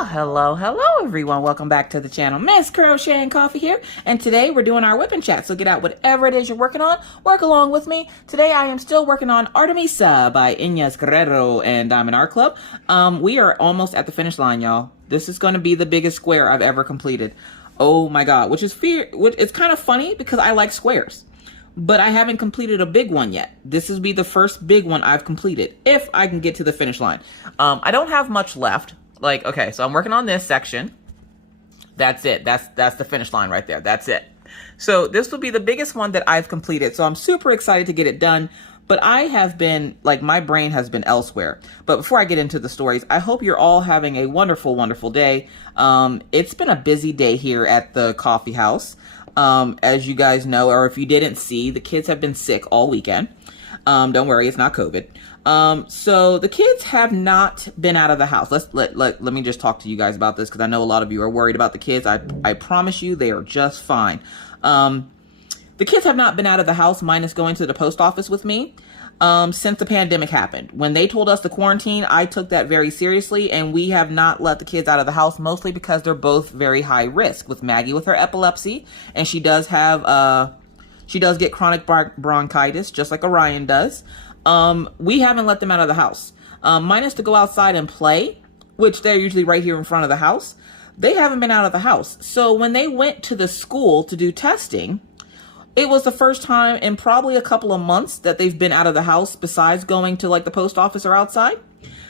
Well, hello everyone. Welcome back to the channel. Miss Crocheting Coffee here. And today we're doing our whipping chat. So get out whatever it is you're working on. Work along with me. Today I am still working on Artemisa by Inés Guerrero and Diamond Art Club. We are almost at the finish line, y'all. This is going to be the biggest square I've ever completed. Oh my God, it's kind of funny because I like squares, but I haven't completed a big one yet. This will be the first big one I've completed if I can get to the finish line. I don't have much left. Like, okay, so I'm working on this section. That's it. That's the finish line right there. That's it. So this will be the biggest one that I've completed. So I'm super excited to get it done. But I have been, like, my brain has been elsewhere. But before I get into the stories, I hope you're all having a wonderful, wonderful day. It's been a busy day here at the coffee house. As you guys know, or if you didn't see, the kids have been sick all weekend. Don't worry, it's not COVID. So the kids have not been out of the house. Let me just talk to you guys about this because I know a lot of you are worried about the kids. I promise you they are just fine. The kids have not been out of the house minus going to the post office with me since the pandemic happened. When they told us to quarantine, I took that very seriously, and we have not let the kids out of the house, mostly because they're both very high risk, with Maggie with her epilepsy, and she does get chronic bronchitis just like Orion does. We haven't let them out of the house, minus to go outside and play, which they're usually right here in front of the house. They haven't been out of the house. So when they went to the school to do testing, it was the first time in probably a couple of months that they've been out of the house besides going to like the post office or outside.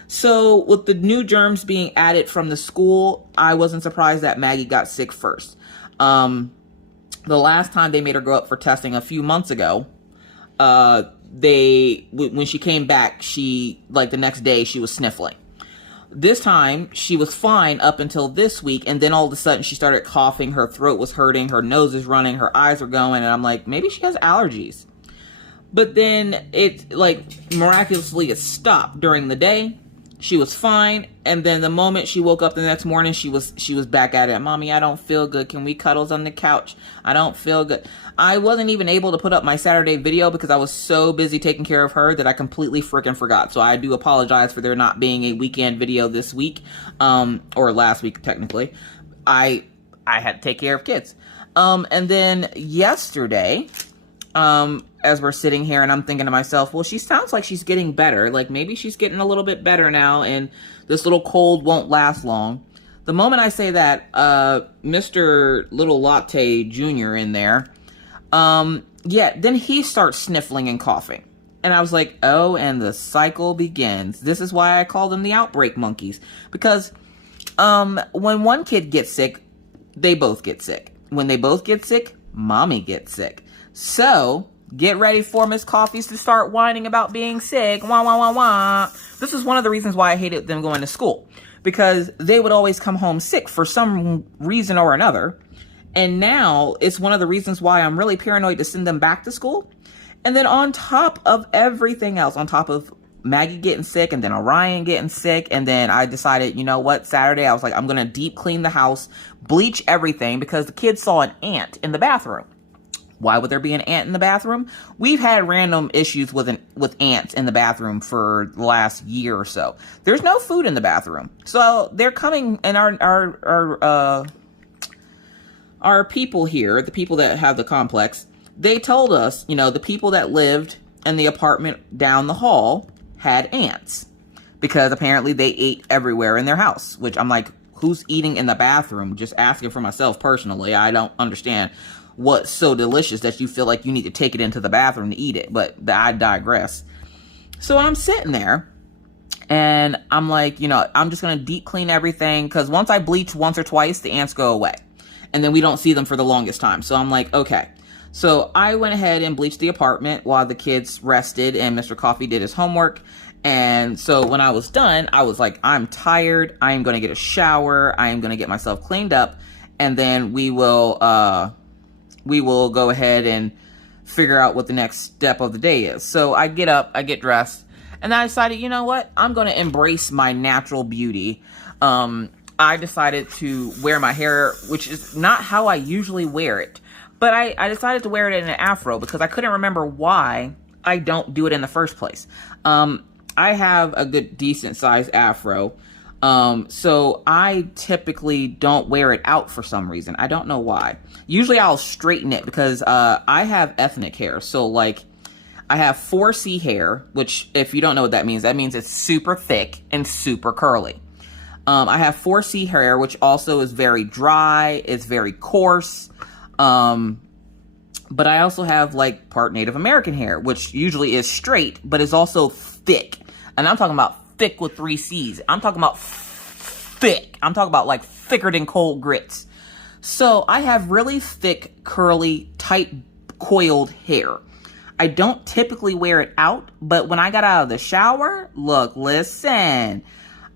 So with the new germs being added from the school, I wasn't surprised that Maggie got sick first. The last time they made her go up for testing a few months ago, when she came back, the next day she was sniffling. This time she was fine up until this week, and then all of a sudden she started coughing, her throat was hurting, her nose is running, her eyes are going, and I'm like, maybe she has allergies. But then it miraculously it stopped during the day. She was fine, and then the moment she woke up the next morning, she was back at it. Mommy, I don't feel good. Can we cuddle on the couch? I don't feel good. I wasn't even able to put up my Saturday video because I was so busy taking care of her that I completely freaking forgot. So I do apologize for there not being a weekend video this week, or last week technically. I had to take care of kids. And then yesterday, as we're sitting here and I'm thinking to myself, well, she sounds like she's getting better. Like maybe she's getting a little bit better now and this little cold won't last long. The moment I say that, Mr. Little Latte Jr. in there, then he starts sniffling and coughing. And I was like, oh, and the cycle begins. This is why I call them the outbreak monkeys. Because, when one kid gets sick, they both get sick. When they both get sick, mommy gets sick. So, get ready for Miss Coffees to start whining about being sick. Wah, wah, wah, wah. This is one of the reasons why I hated them going to school. Because they would always come home sick for some reason or another. And now it's one of the reasons why I'm really paranoid to send them back to school. And then on top of everything else, on top of Maggie getting sick and then Orion getting sick. And then I decided, you know what, Saturday, I was like, I'm going to deep clean the house, bleach everything because the kids saw an ant in the bathroom. Why would there be an ant in the bathroom? We've had random issues with ants in the bathroom for the last year or so. There's no food in the bathroom. So they're coming, and our people here, the people that have the complex, they told us, the people that lived in the apartment down the hall had ants because apparently they ate everywhere in their house, which I'm like, who's eating in the bathroom? Just asking for myself personally. I don't understand what's so delicious that you feel like you need to take it into the bathroom to eat it, but I digress. So I'm sitting there and I'm like, I'm just going to deep clean everything because once I bleach once or twice, the ants go away. And then we don't see them for the longest time. So I'm like, okay. So I went ahead and bleached the apartment while the kids rested and Mr. Coffee did his homework. And so when I was done, I was like, I'm tired. I am going to get a shower. I am going to get myself cleaned up. And then we will go ahead and figure out what the next step of the day is. So I get up, I get dressed, and I decided, you know what? I'm going to embrace my natural beauty. I decided to wear my hair, which is not how I usually wear it. But I decided to wear it in an afro because I couldn't remember why I don't do it in the first place. I have a good decent sized afro. So I typically don't wear it out for some reason. I don't know why. Usually I'll straighten it because I have ethnic hair. So like I have 4C hair, which if you don't know what that means it's super thick and super curly. I have 4C hair, which also is very dry. It's very coarse. But I also have like part Native American hair, which usually is straight, but is also thick. And I'm talking about thick with 3 C's. I'm talking about thick. I'm talking about like thicker than cold grits. So I have really thick, curly, tight, coiled hair. I don't typically wear it out, but when I got out of the shower, look, listen,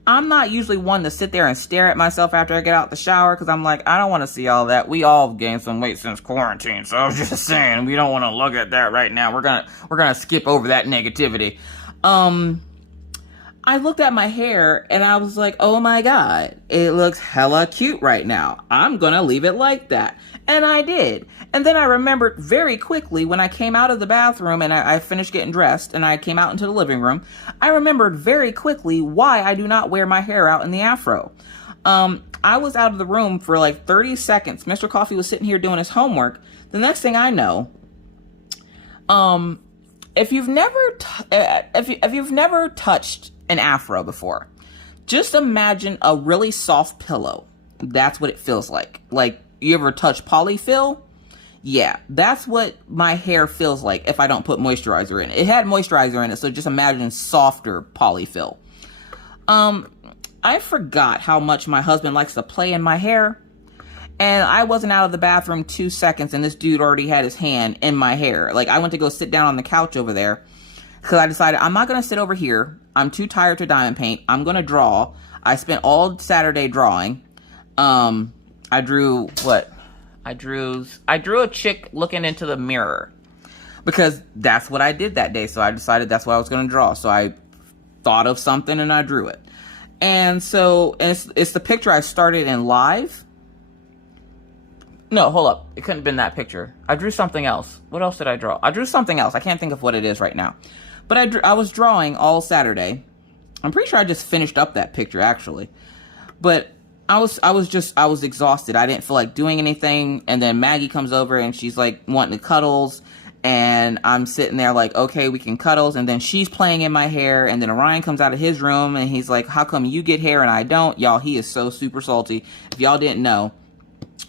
I'm not usually one to sit there and stare at myself after I get out the shower because I'm like, I don't want to see all that. We all gained some weight since quarantine, so I was just saying we don't want to look at that right now. We're gonna skip over that negativity. I looked at my hair and I was like, oh my God, it looks hella cute right now. I'm gonna leave it like that. And I did. And then I remembered very quickly when I came out of the bathroom and I finished getting dressed and I came out into the living room, I remembered very quickly why I do not wear my hair out in the afro. I was out of the room for like 30 seconds. Mr. Coffee was sitting here doing his homework. The next thing I know, if you've never touched an afro before, just imagine a really soft pillow. That's what it feels like. Like, you ever touch polyfill? Yeah, that's what my hair feels like if I don't put moisturizer in it. It had moisturizer in it, so just imagine softer polyfill. I forgot how much my husband likes to play in my hair. And I wasn't out of the bathroom 2 seconds and this dude already had his hand in my hair. Like, I went to go sit down on the couch over there because I decided I'm not going to sit over here. I'm too tired to diamond paint. I'm going to draw. I spent all Saturday drawing. I drew what? I drew a chick looking into the mirror because that's what I did that day. So I decided that's what I was going to draw. So I thought of something and I drew it. And so it's the picture I started in live. No, hold up. It couldn't have been that picture. I drew something else. What else did I draw? I drew something else. I can't think of what it is right now. But I was drawing all Saturday. I'm pretty sure I just finished up that picture actually. But I was exhausted. I didn't feel like doing anything. And then Maggie comes over and she's like wanting to cuddles. And I'm sitting there like, okay, we can cuddles. And then she's playing in my hair. And then Orion comes out of his room and he's like, how come you get hair and I don't? Y'all, he is so super salty. If y'all didn't know,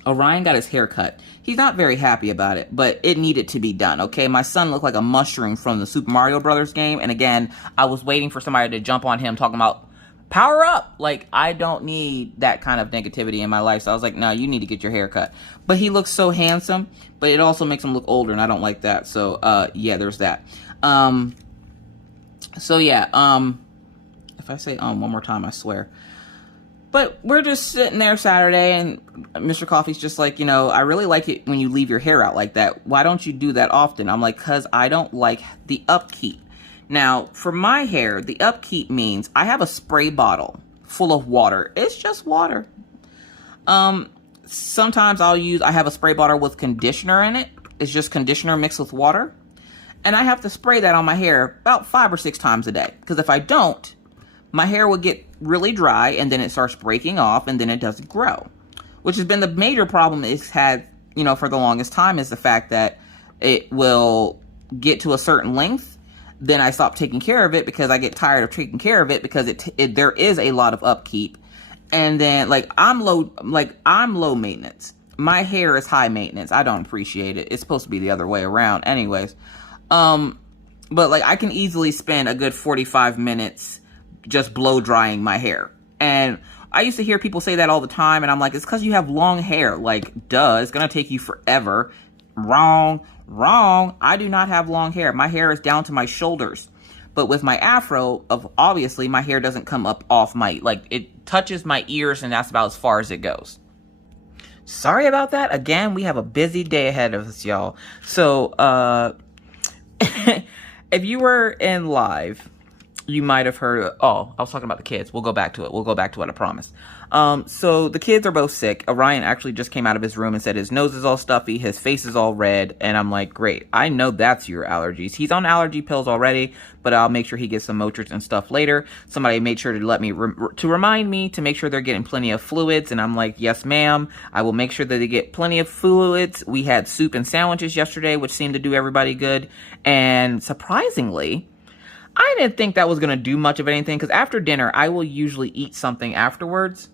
Orion got his hair cut. He's not very happy about it, but it needed to be done, okay? My son looked like a mushroom from the Super Mario Brothers game. And again, I was waiting for somebody to jump on him talking about power up. Like, I don't need that kind of negativity in my life. So I was like, no, you need to get your hair cut. But he looks so handsome, but it also makes him look older, and I don't like that. So, yeah, there's that. So, yeah, if I say one more time, I swear. But we're just sitting there Saturday, and Mr. Coffee's just like, you know, I really like it when you leave your hair out like that. Why don't you do that often? I'm like, because I don't like the upkeep. Now, for my hair, the upkeep means I have a spray bottle full of water. It's just water. Sometimes I have a spray bottle with conditioner in it. It's just conditioner mixed with water. And I have to spray that on my hair about 5 or 6 times a day. Because if I don't, my hair will get really dry and then it starts breaking off and then it doesn't grow. Which has been the major problem it's had, you know, for the longest time, is the fact that it will get to a certain length. Then I stop taking care of it because I get tired of taking care of it because there is a lot of upkeep. And then I'm low maintenance. My hair is high maintenance. I don't appreciate it. It's supposed to be the other way around anyways. But like I can easily spend a good 45 minutes just blow drying my hair. And I used to hear people say that all the time. And I'm like, it's because you have long hair. Like, duh, it's going to take you forever. Wrong. I do not have long hair. My hair is down to my shoulders. But with my afro, obviously my hair doesn't come up off it touches my ears and that's about as far as it goes. Sorry about that. Again, we have a busy day ahead of us, y'all. So, if you were in live, you might have heard, oh, I was talking about the kids. We'll go back to it. We'll go back to it, I promise. So the kids are both sick. Orion actually just came out of his room and said his nose is all stuffy, his face is all red, and I'm like, great. I know that's your allergies. He's on allergy pills already, but I'll make sure he gets some Motrich and stuff later. Somebody made sure to let me, to remind me to make sure they're getting plenty of fluids, and I'm like, yes, ma'am. I will make sure that they get plenty of fluids. We had soup and sandwiches yesterday, which seemed to do everybody good, and surprisingly, I didn't think that was going to do much of anything, because after dinner, I will usually eat something afterwards.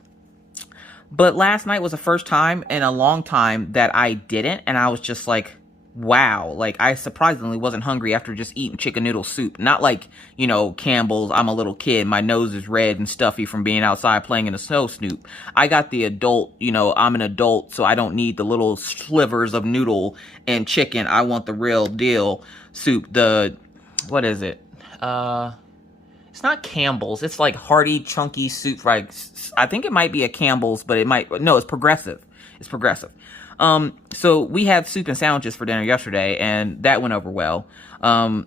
But last night was the first time in a long time that I didn't, and I was just like, wow. Like, I surprisingly wasn't hungry after just eating chicken noodle soup. Not like, you know, Campbell's, I'm a little kid, my nose is red and stuffy from being outside playing in the snow snoop. I got the adult, you know, I'm an adult, so I don't need the little slivers of noodle and chicken. I want the real deal soup. The, what is it? It's not Campbell's. It's like hearty, chunky soup. Like, I think it might be a Campbell's, but it might, no, it's Progressive. It's Progressive. So we had soup and sandwiches for dinner yesterday, and that went over well. Yeah.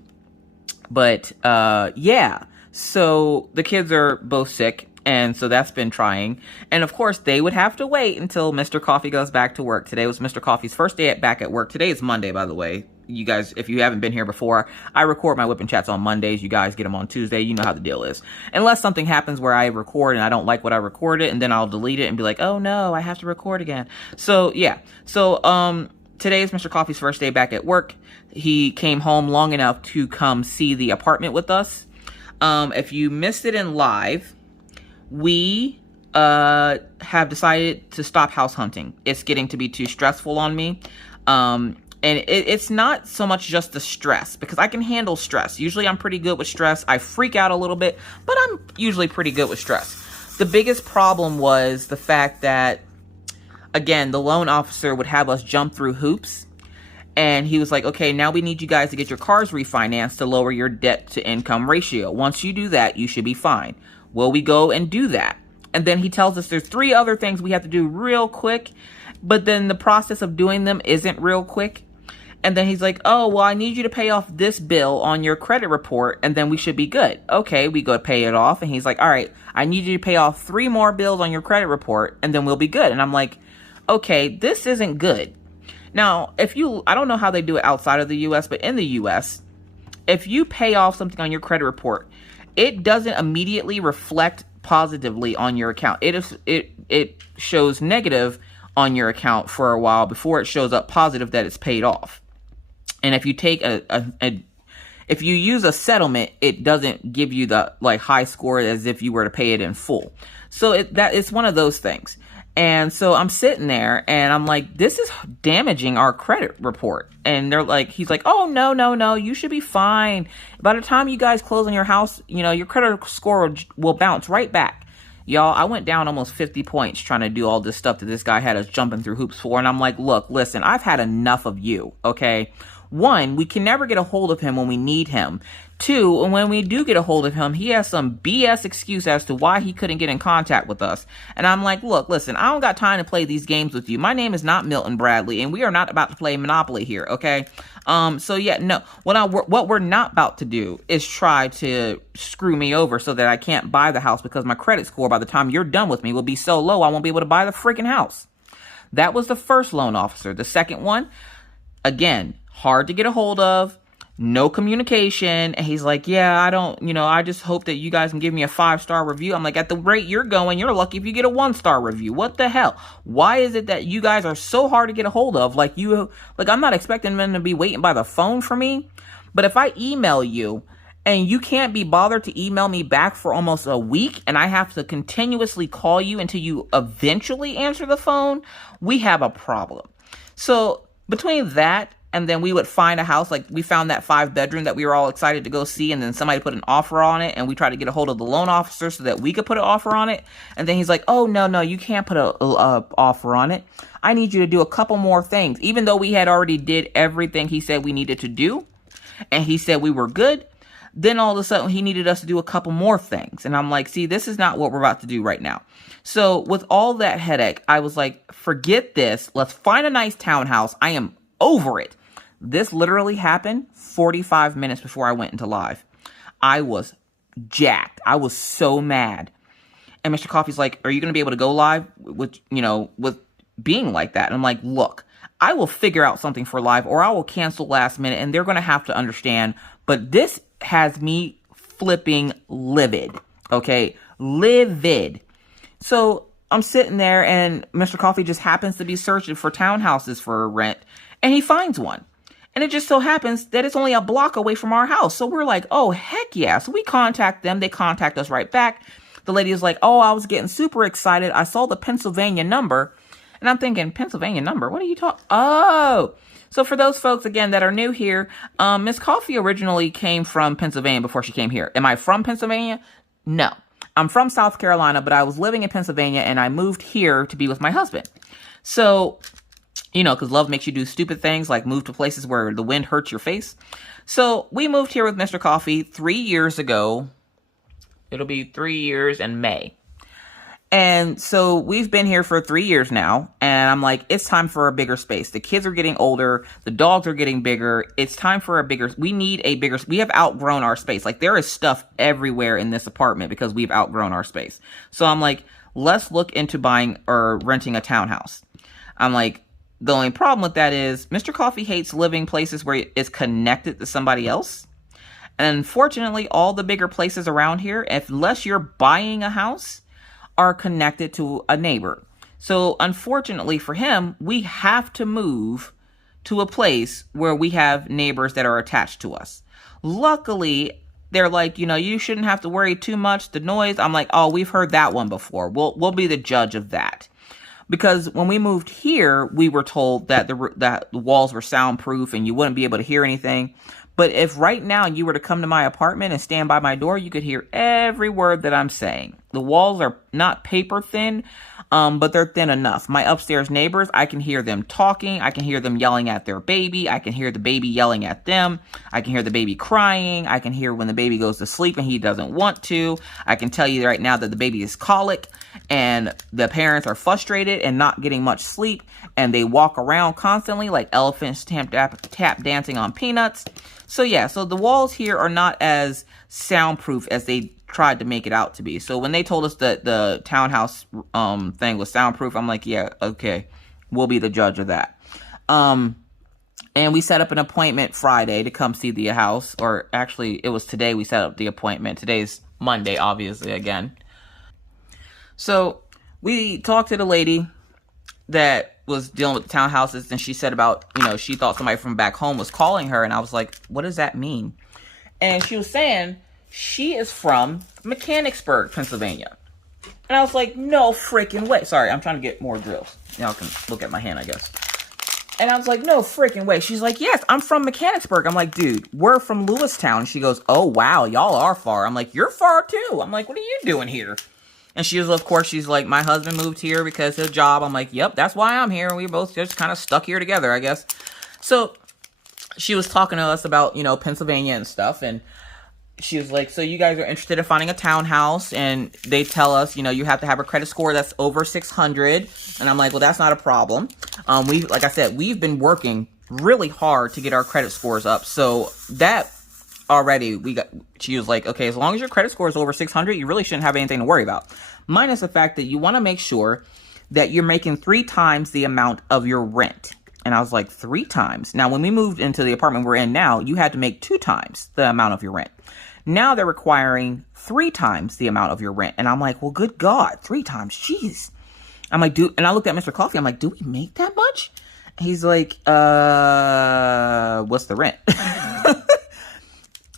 So the kids are both sick, and so that's been trying. And of course, they would have to wait until Mr. Coffee goes back to work. Today was Mr. Coffee's first day back at work. Today is Monday, by the way. You guys, if you haven't been here before, I record my whipping chats on Mondays. You guys get them on Tuesday. You know how the deal is. Unless something happens where I record and I don't like what I recorded, and then I'll delete it and be like, oh no, I have to record again. So yeah. So today is Mr. Coffee's first day back at work. He came home long enough to come see the apartment with us. If you missed it in live, we have decided to stop house hunting. It's getting to be too stressful on me. And it's not so much just the stress, because I can handle stress. Usually I'm pretty good with stress. I freak out a little bit, but I'm usually pretty good with stress. The biggest problem was the fact that, again, the loan officer would have us jump through hoops. And he was like, okay, now we need you guys to get your cars refinanced to lower your debt to income ratio. Once you do that, you should be fine. Well, we go and do that. And then he tells us there's 3 other things we have to do real quick. But then the process of doing them isn't real quick. And then he's like, oh, well, I need you to pay off this bill on your credit report, and then we should be good. Okay, we go pay it off. And he's like, all right, I need you to pay off 3 more bills on your credit report, and then we'll be good. And I'm like, okay, this isn't good. Now, I don't know how they do it outside of the U.S., but in the U.S., if you pay off something on your credit report, it doesn't immediately reflect positively on your account. It shows negative on your account for a while before it shows up positive that it's paid off. And if you take if you use a settlement, it doesn't give you the like high score as if you were to pay it in full. So it's one of those things. And so I'm sitting there and I'm like, this is damaging our credit report. And he's like, oh, no, you should be fine. By the time you guys close on your house, you know, your credit score will bounce right back. Y'all, I went down almost 50 points trying to do all this stuff that this guy had us jumping through hoops for. And I'm like, look, listen, I've had enough of you, okay? 1, we can never get a hold of him when we need him. 2, and when we do get a hold of him, he has some BS excuse as to why he couldn't get in contact with us. And I'm like, look, listen, I don't got time to play these games with you. My name is not Milton Bradley, and we are not about to play Monopoly here, okay? So yeah, no, what we're not about to do is try to screw me over so that I can't buy the house, because my credit score by the time you're done with me will be so low I won't be able to buy the freaking house. That was the first loan officer. The second one, again, hard to get a hold of, no communication. And he's like, yeah, I just hope that you guys can give me a 5-star review. I'm like, at the rate you're going, you're lucky if you get a 1-star review. What the hell? Why is it that you guys are so hard to get a hold of? Like, I'm not expecting them to be waiting by the phone for me. But if I email you and you can't be bothered to email me back for almost a week, and I have to continuously call you until you eventually answer the phone, we have a problem. So between that, and then we would find a house, like we found that 5-bedroom that we were all excited to go see, and then somebody put an offer on it, and we tried to get a hold of the loan officer so that we could put an offer on it. And then he's like, oh, no, you can't put a offer on it. I need you to do a couple more things. Even though we had already did everything he said we needed to do, and he said we were good, then all of a sudden he needed us to do a couple more things. And I'm like, see, this is not what we're about to do right now. So with all that headache, I was like, forget this. Let's find a nice townhouse. I am over it. This literally happened 45 minutes before I went into live. I was jacked. I was so mad. And Mr. Coffee's like, are you going to be able to go live with, with being like that? And I'm like, look, I will figure out something for live, or I will cancel last minute, and they're going to have to understand. But this has me flipping livid. Okay. Livid. So I'm sitting there, and Mr. Coffee just happens to be searching for townhouses for rent, and he finds one. And it just so happens that it's only a block away from our house. So we're like, oh, heck yeah. So we contact them. They contact us right back. The lady is like, oh, I was getting super excited. I saw the Pennsylvania number. And I'm thinking, Pennsylvania number? What are you talking? Oh. So for those folks, again, that are new here, Miss Coffee originally came from Pennsylvania before she came here. Am I from Pennsylvania? No. I'm from South Carolina, but I was living in Pennsylvania, and I moved here to be with my husband. So, because love makes you do stupid things like move to places where the wind hurts your face. So we moved here with Mr. Coffee 3 years ago. It'll be 3 years in May. And so we've been here for 3 years now. And I'm like, it's time for a bigger space. The kids are getting older. The dogs are getting bigger. It's time for we need a bigger, we have outgrown our space. Like, there is stuff everywhere in this apartment because we've outgrown our space. So I'm like, let's look into buying or renting a townhouse. I'm like, the only problem with that is Mr. Coffee hates living places where it's connected to somebody else. And unfortunately, all the bigger places around here, unless you're buying a house, are connected to a neighbor. So unfortunately for him, we have to move to a place where we have neighbors that are attached to us. Luckily, they're like, you shouldn't have to worry too much. The noise, I'm like, oh, we've heard that one before. We'll be the judge of that. Because when we moved here, we were told that the walls were soundproof and you wouldn't be able to hear anything. But if right now you were to come to my apartment and stand by my door, you could hear every word that I'm saying. The walls are not paper thin, but they're thin enough. My upstairs neighbors, I can hear them talking. I can hear them yelling at their baby. I can hear the baby yelling at them. I can hear the baby crying. I can hear when the baby goes to sleep and he doesn't want to. I can tell you right now that the baby is colic and the parents are frustrated and not getting much sleep. And they walk around constantly like elephants tap dancing on peanuts. So yeah, so the walls here are not as soundproof as they tried to make it out to be. So when they told us that the townhouse thing was soundproof, I'm like, yeah, okay, we'll be the judge of that. And we set up an appointment Friday to come see the house, or actually it was today we set up the appointment. Today's Monday, obviously, again. So we talked to the lady that was dealing with the townhouses, and she said about, she thought somebody from back home was calling her, and I was like, what does that mean? And she was saying she is from Mechanicsburg, Pennsylvania. And I was like, no freaking way. Sorry, I'm trying to get more drills. Y'all can look at my hand, I guess. And I was like, no freaking way. She's like, yes, I'm from Mechanicsburg. I'm like, dude, we're from Lewistown. And she goes, oh, wow, y'all are far. I'm like, you're far too. I'm like, what are you doing here? And she was, of course, she's like, my husband moved here because of his job. I'm like, yep, that's why I'm here. We both just kind of stuck here together, I guess. So she was talking to us about, Pennsylvania and stuff. And she was like, so you guys are interested in finding a townhouse. And they tell us, you have to have a credit score that's over 600. And I'm like, well, that's not a problem. Like I said, we've been working really hard to get our credit scores up. So that already she was like, okay, as long as your credit score is over 600, you really shouldn't have anything to worry about. Minus the fact that you want to make sure that you're making 3 times the amount of your rent. And I was like, 3 times? Now, when we moved into the apartment we're in now, you had to make 2 times the amount of your rent. Now they're requiring 3 times the amount of your rent. And I'm like, well, good God, 3 times, jeez. I'm like, and I looked at Mr. Coffee, I'm like, do we make that much? He's like, what's the rent?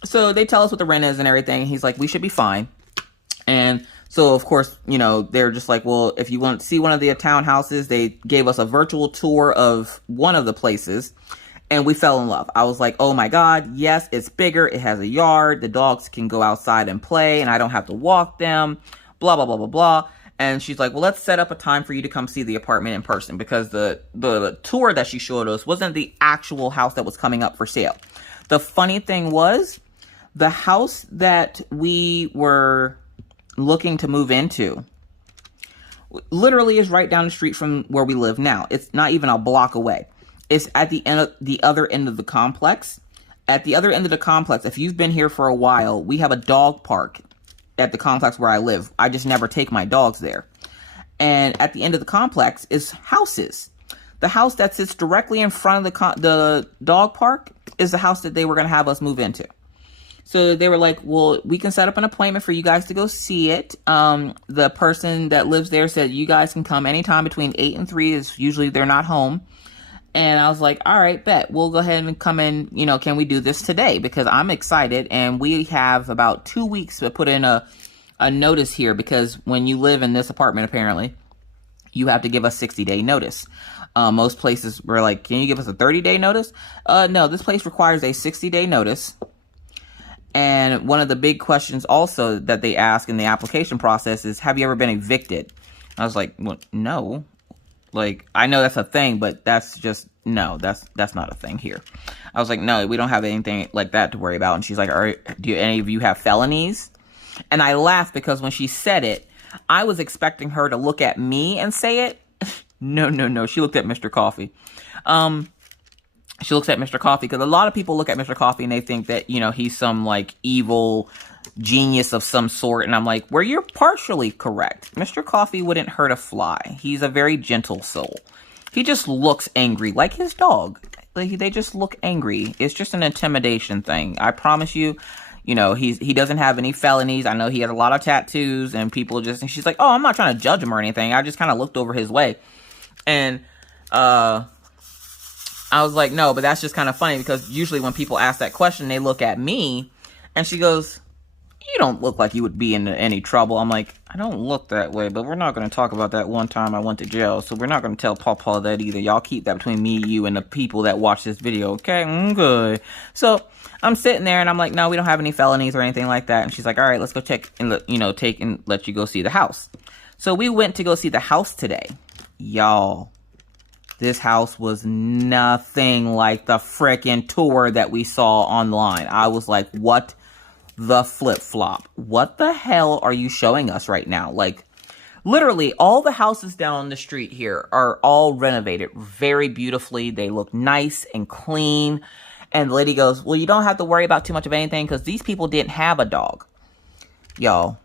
So they tell us what the rent is and everything. He's like, we should be fine. And so, of course, they're just like, well, if you want to see one of the townhouses, they gave us a virtual tour of one of the places. And we fell in love. I was like, oh my God, yes, it's bigger. It has a yard. The dogs can go outside and play and I don't have to walk them, blah, blah, blah, blah, blah. And she's like, well, let's set up a time for you to come see the apartment in person, because the tour that she showed us wasn't the actual house that was coming up for sale. The funny thing was, the house that we were looking to move into literally is right down the street from where we live now. It's not even a block away. It's at the other end of the complex. At the other end of the complex, if you've been here for a while, we have a dog park at the complex where I live. I just never take my dogs there. And at the end of the complex is houses. The house that sits directly in front of the dog park is the house that they were going to have us move into. So they were like, well, we can set up an appointment for you guys to go see it. The person that lives there said you guys can come anytime between 8 and 3 is usually they're not home. And I was like, all right, bet. We'll go ahead and come in. You know, can we do this today? Because I'm excited. And we have about 2 weeks to put in a notice here. Because when you live in this apartment, apparently, you have to give us 60-day notice. Most places were like, can you give us a 30-day notice? No, this place requires a 60-day notice. And one of the big questions also that they ask in the application process is, have you ever been evicted? I was like, well, no. Like, I know that's a thing, but that's just, no, that's not a thing here. I was like, no, we don't have anything like that to worry about. And she's like, all right, do any of you have felonies? And I laughed because when she said it, I was expecting her to look at me and say it. No. She looked at Mr. Coffee. She looks at Mr. Coffee because a lot of people look at Mr. Coffee and they think that, you know, he's some like evil genius of some sort. And I'm like, well, you're partially correct. Mr. Coffee wouldn't hurt a fly. He's a very gentle soul. He just looks angry like his dog. Like, they just look angry. It's just an intimidation thing. I promise you, you know, he doesn't have any felonies. I know he has a lot of tattoos and people just, and she's like, oh, I'm not trying to judge him or anything. I just kind of looked over his way. And, I was like, no, but that's just kind of funny because usually when people ask that question, they look at me and she goes, you don't look like you would be in any trouble. I'm like, I don't look that way, but we're not going to talk about that one time I went to jail. So we're not going to tell Pawpaw that either. Y'all keep that between me, you, and the people that watch this video. Okay, good. So I'm sitting there and I'm like, no, we don't have any felonies or anything like that. And she's like, all right, let's go check and let you go see the house. So we went to go see the house today. Y'all. This house was nothing like the frickin' tour that we saw online. I was like, what the flip-flop? What the hell are you showing us right now? Like, literally, all the houses down the street here are all renovated very beautifully. They look nice and clean. And the lady goes, well, you don't have to worry about too much of anything because these people didn't have a dog. Y'all,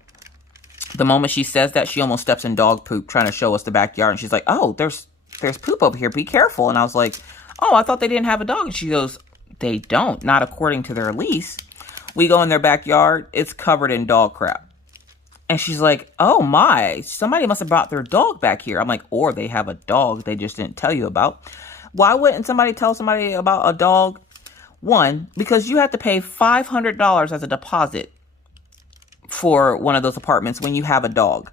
the moment she says that, she almost steps in dog poop trying to show us the backyard. And she's like, oh, there's poop over here. Be careful. And I was like, oh, I thought they didn't have a dog. And she goes, they don't. Not according to their lease. We go in their backyard. It's covered in dog crap. And she's like, oh my, somebody must have brought their dog back here. I'm like, or they have a dog they just didn't tell you about. Why wouldn't somebody tell somebody about a dog? One, because you have to pay $500 as a deposit for one of those apartments when you have a dog.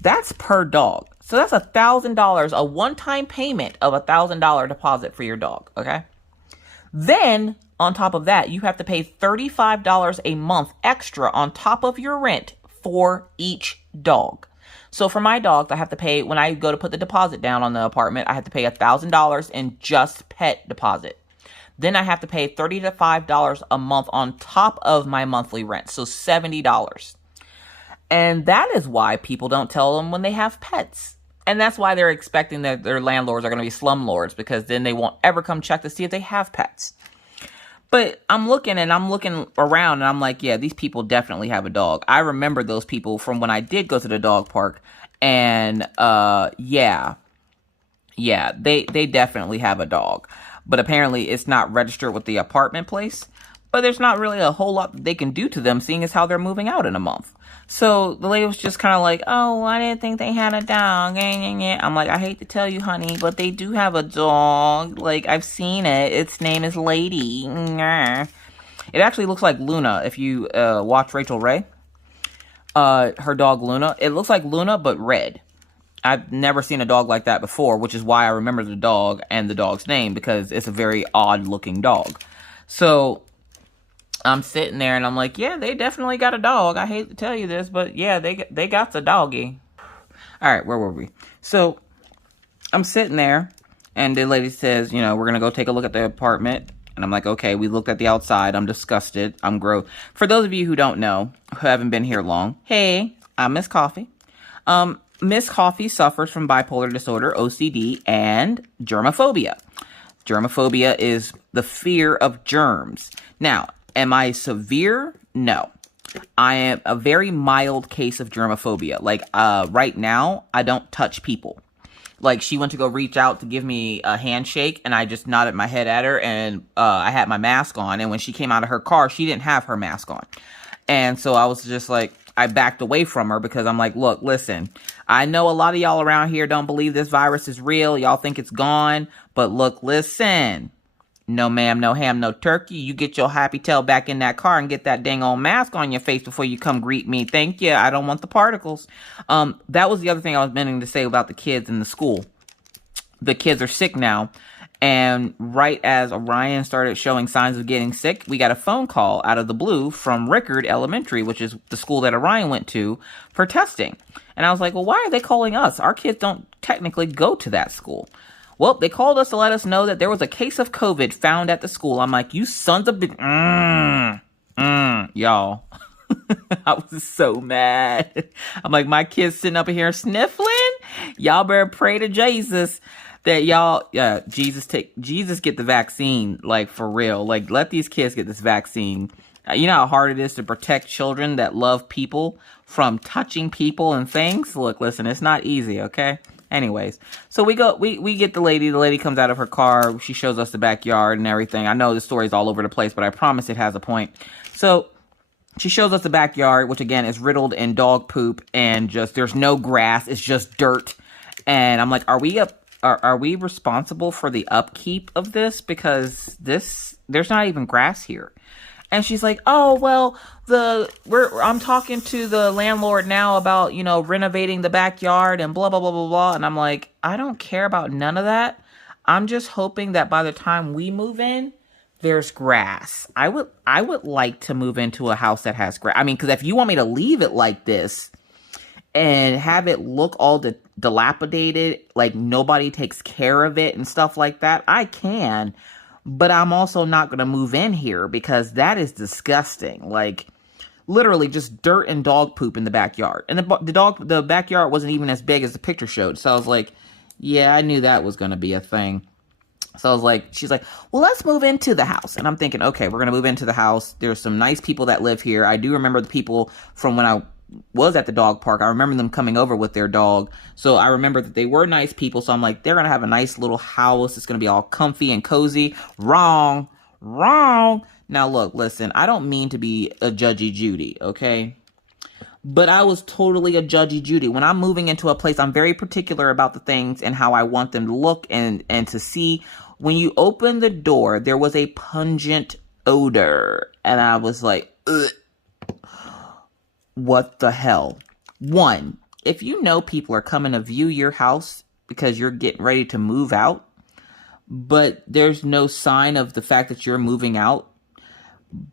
That's per dog. So that's $1,000, a one-time payment of $1,000 deposit for your dog, okay? Then, on top of that, you have to pay $35 a month extra on top of your rent for each dog. So for my dogs, I have to pay, when I go to put the deposit down on the apartment, I have to pay $1,000 in just pet deposit. Then I have to pay $35 a month on top of my monthly rent, so $70. And that is why people don't tell them when they have pets. And that's why they're expecting that their landlords are going to be slumlords, because then they won't ever come check to see if they have pets. But I'm looking around and I'm like, yeah, these people definitely have a dog. I remember those people from when I did go to the dog park. And yeah, they definitely have a dog. But apparently it's not registered with the apartment place. But there's not really a whole lot that they can do to them, seeing as how they're moving out in a month. So the lady was just kind of like, oh, I didn't think they had a dog. I'm like, I hate to tell you, honey, but they do have a dog. Like, I've seen it. Its name is Lady. It actually looks like Luna. If you watch Rachel Ray, her dog Luna, it looks like Luna, but red. I've never seen a dog like that before, which is why I remember the dog and the dog's name, because it's a very odd-looking dog. So I'm sitting there and I'm like, yeah, they definitely got a dog. I hate to tell you this, but yeah, they got the doggy. All right, where were we? So I'm sitting there and the lady says, you know, we're going to go take a look at the apartment. And I'm like, okay, we looked at the outside. I'm disgusted. I'm gross. For those of you who don't know, who haven't been here long, hey, I'm Miss Coffee. Miss Coffee suffers from bipolar disorder, OCD, and germophobia. Germophobia is the fear of germs. Now, am I severe? No. I am a very mild case of germophobia. Like, right now, I don't touch people. Like, she went to go reach out to give me a handshake, and I just nodded my head at her, and I had my mask on. And when she came out of her car, she didn't have her mask on. And so I was just like, I backed away from her because I'm like, look, listen, I know a lot of y'all around here don't believe this virus is real. Y'all think it's gone. But look, listen. No ma'am, no ham, no turkey. You get your happy tail back in that car and get that dang old mask on your face before you come greet me. Thank you. I don't want the particles. That was the other thing I was meaning to say about the kids in the school. The kids are sick now. And right as Orion started showing signs of getting sick, we got a phone call out of the blue from Rickard Elementary, which is the school that Orion went to, for testing. And I was like, well, why are they calling us? Our kids don't technically go to that school. Well, they called us to let us know that there was a case of COVID found at the school. I'm like, you sons of bitch. Y'all. I was so mad. I'm like, my kids sitting up here sniffling. Y'all better pray to Jesus that y'all, Jesus get the vaccine, like, for real. Like, let these kids get this vaccine. You know how hard it is to protect children that love people from touching people and things? Look, listen, it's not easy, okay? Anyways, so we get the lady comes out of her car. She shows us the backyard and everything. I know the story's all over the place, but I promise it has a point. So she shows us the backyard, which again is riddled in dog poop and just, there's no grass. It's just dirt. And I'm like, are we responsible for the upkeep of this? Because there's not even grass here. And she's like, oh, well, I'm talking to the landlord now about, renovating the backyard and blah, blah, blah, blah, blah. And I'm like, I don't care about none of that. I'm just hoping that by the time we move in, there's grass. I would like to move into a house that has grass. I mean, because if you want me to leave it like this and have it look all dilapidated, like nobody takes care of it and stuff like that, I can. But I'm also not going to move in here because that is disgusting. Like, literally just dirt and dog poop in the backyard. And the backyard wasn't even as big as the picture showed. So I was like, yeah, I knew that was going to be a thing. So I was like, she's like, well, let's move into the house. And I'm thinking, okay, we're going to move into the house. There's some nice people that live here. I do remember the people from when I was at the dog park. I remember them coming over with their dog. So I remember that they were nice people. So I'm like, they're going to have a nice little house. It's going to be all comfy and cozy. Wrong. Now look, listen, I don't mean to be a judgy Judy, okay? But I was totally a judgy Judy. When I'm moving into a place, I'm very particular about the things and how I want them to look and to see. When you open the door, there was a pungent odor. And I was like, ugh. What the hell? One, if you know people are coming to view your house because you're getting ready to move out, but there's no sign of the fact that you're moving out,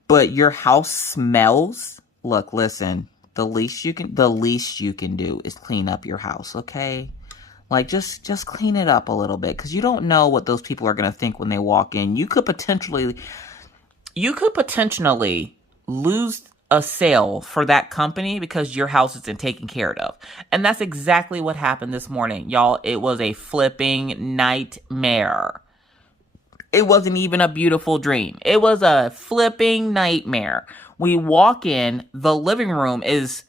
but your house smells, look, listen, the least you can do is clean up your house, okay? Like, just clean it up a little bit, because you don't know what those people are going to think when they walk in. You could potentially lose a sale for that company because your house isn't taken care of. And that's exactly what happened this morning. Y'all, it was a flipping nightmare. It wasn't even a beautiful dream. It was a flipping nightmare. We walk in, the living room is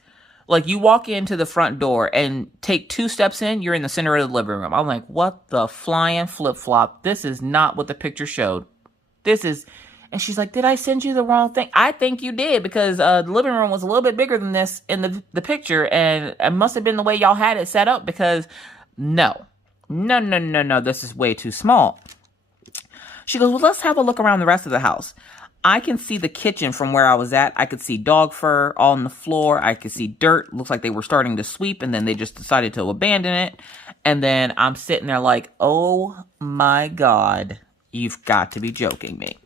like, you walk into the front door and take 2 steps in, you're in the center of the living room. I'm like, what the flying flip-flop? This is not what the picture showed. And she's like, did I send you the wrong thing? I think you did, because the living room was a little bit bigger than this in the picture. And it must have been the way y'all had it set up, because no, this is way too small. She goes, well, let's have a look around the rest of the house. I can see the kitchen from where I was at. I could see dog fur all on the floor. I could see dirt. Looks like they were starting to sweep, and then they just decided to abandon it. And then I'm sitting there like, oh my God, you've got to be joking me.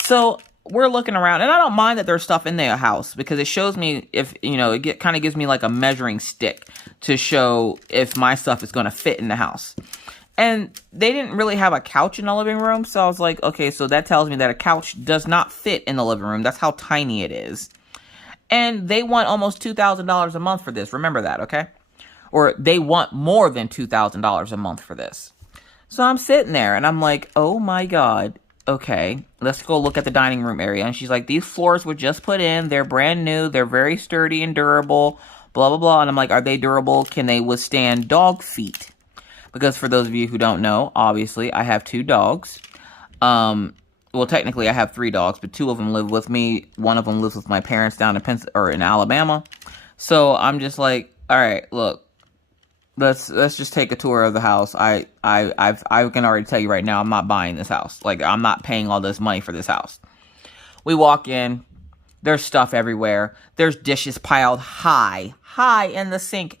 So we're looking around, and I don't mind that there's stuff in their house, because it shows me if, it kind of gives me like a measuring stick to show if my stuff is going to fit in the house. And they didn't really have a couch in the living room. So I was like, okay, so that tells me that a couch does not fit in the living room. That's how tiny it is. And they want almost $2,000 a month for this. Remember that, okay? Or they want more than $2,000 a month for this. So I'm sitting there and I'm like, oh my God. okay, let's go look at the dining room area. And she's like, these floors were just put in. They're brand new. They're very sturdy and durable, blah, blah, blah. And I'm like, are they durable? Can they withstand dog feet? Because for those of you who don't know, obviously, I have 2 dogs. Well, technically, I have 3 dogs, but 2 of them live with me. One of them lives with my parents down in Alabama. So I'm just like, all right, look, let's just take a tour of the house. I can already tell you right now, I'm not buying this house. Like, I'm not paying all this money for this house. We walk in, there's stuff everywhere. There's dishes piled high in the sink.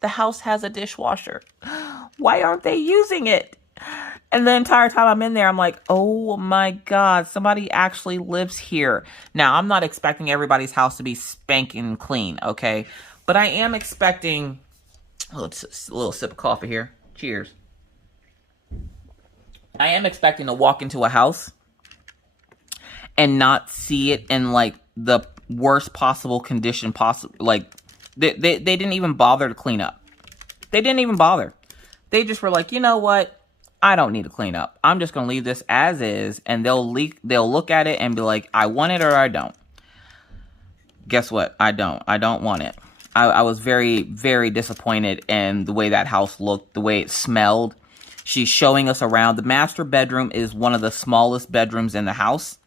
The house has a dishwasher. Why aren't they using it? And the entire time I'm in there, I'm like, oh my God, somebody actually lives here. Now, I'm not expecting everybody's house to be spanking clean, okay? But I am expecting, a little sip of coffee here. Cheers. I am expecting to walk into a house and not see it in like the worst possible condition possible. Like, they didn't even bother to clean up. They didn't even bother. They just were like, you know what? I don't need to clean up. I'm just going to leave this as is, and they'll look at it and be like, I want it or I don't. Guess what? I don't. I don't want it. I was very, very disappointed in the way that house looked, the way it smelled. She's showing us around. The master bedroom is one of the smallest bedrooms in the house.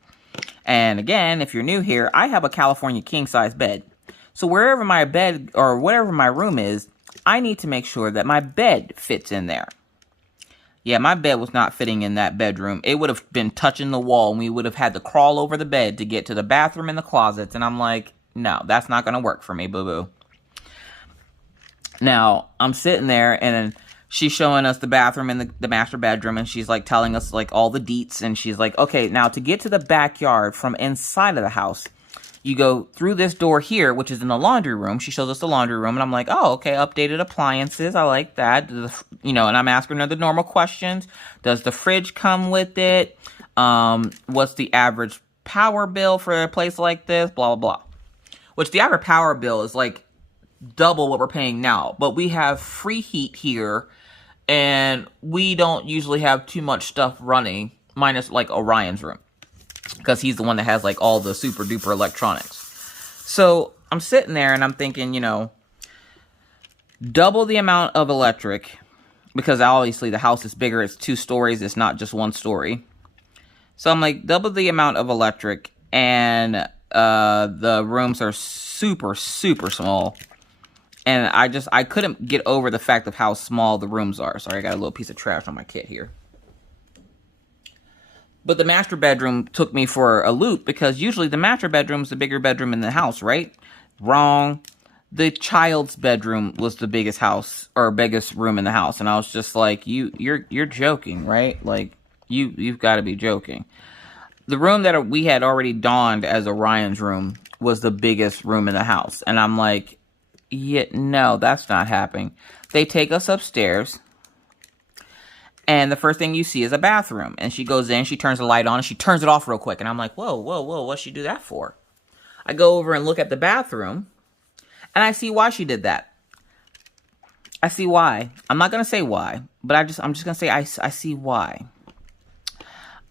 And again, if you're new here, I have a California king-size bed. So wherever my bed or whatever my room is, I need to make sure that my bed fits in there. Yeah, my bed was not fitting in that bedroom. It would have been touching the wall, and we would have had to crawl over the bed to get to the bathroom and the closets. And I'm like, no, that's not going to work for me, boo-boo. Now, I'm sitting there, and she's showing us the bathroom and the master bedroom, and she's, like, telling us, like, all the deets. And she's like, okay, now to get to the backyard from inside of the house, you go through this door here, which is in the laundry room. She shows us the laundry room, and I'm like, oh, okay, updated appliances. I like that. You know, and I'm asking her the normal questions. Does the fridge come with it? What's the average power bill for a place like this? Blah, blah, blah. Which the average power bill is like double what we're paying now. But we have free heat here, and we don't usually have too much stuff running, minus like Orion's room. Because he's the one that has, like, all the super-duper electronics. So, I'm sitting there, and I'm thinking, you know, double the amount of electric. Because, obviously, the house is bigger. It's 2 stories. It's not just 1 story. So, I'm like, double the amount of electric. And the rooms are super, super small. And I couldn't get over the fact of how small the rooms are. Sorry, I got a little piece of trash on my kit here. But the master bedroom took me for a loop because usually the master bedroom is the bigger bedroom in the house, right? Wrong. The child's bedroom was the biggest house or biggest room in the house, and I was just like, you're joking, right? Like you've got to be joking. The room that we had already donned as Orion's room was the biggest room in the house, and I'm like, yeah, no, that's not happening. They take us upstairs. And the first thing you see is a bathroom. And she goes in, she turns the light on, and she turns it off real quick. And I'm like, whoa, what'd she do that for? I go over and look at the bathroom, and I see why she did that. I see why. I'm not going to say why, but I'm just going to say I see why.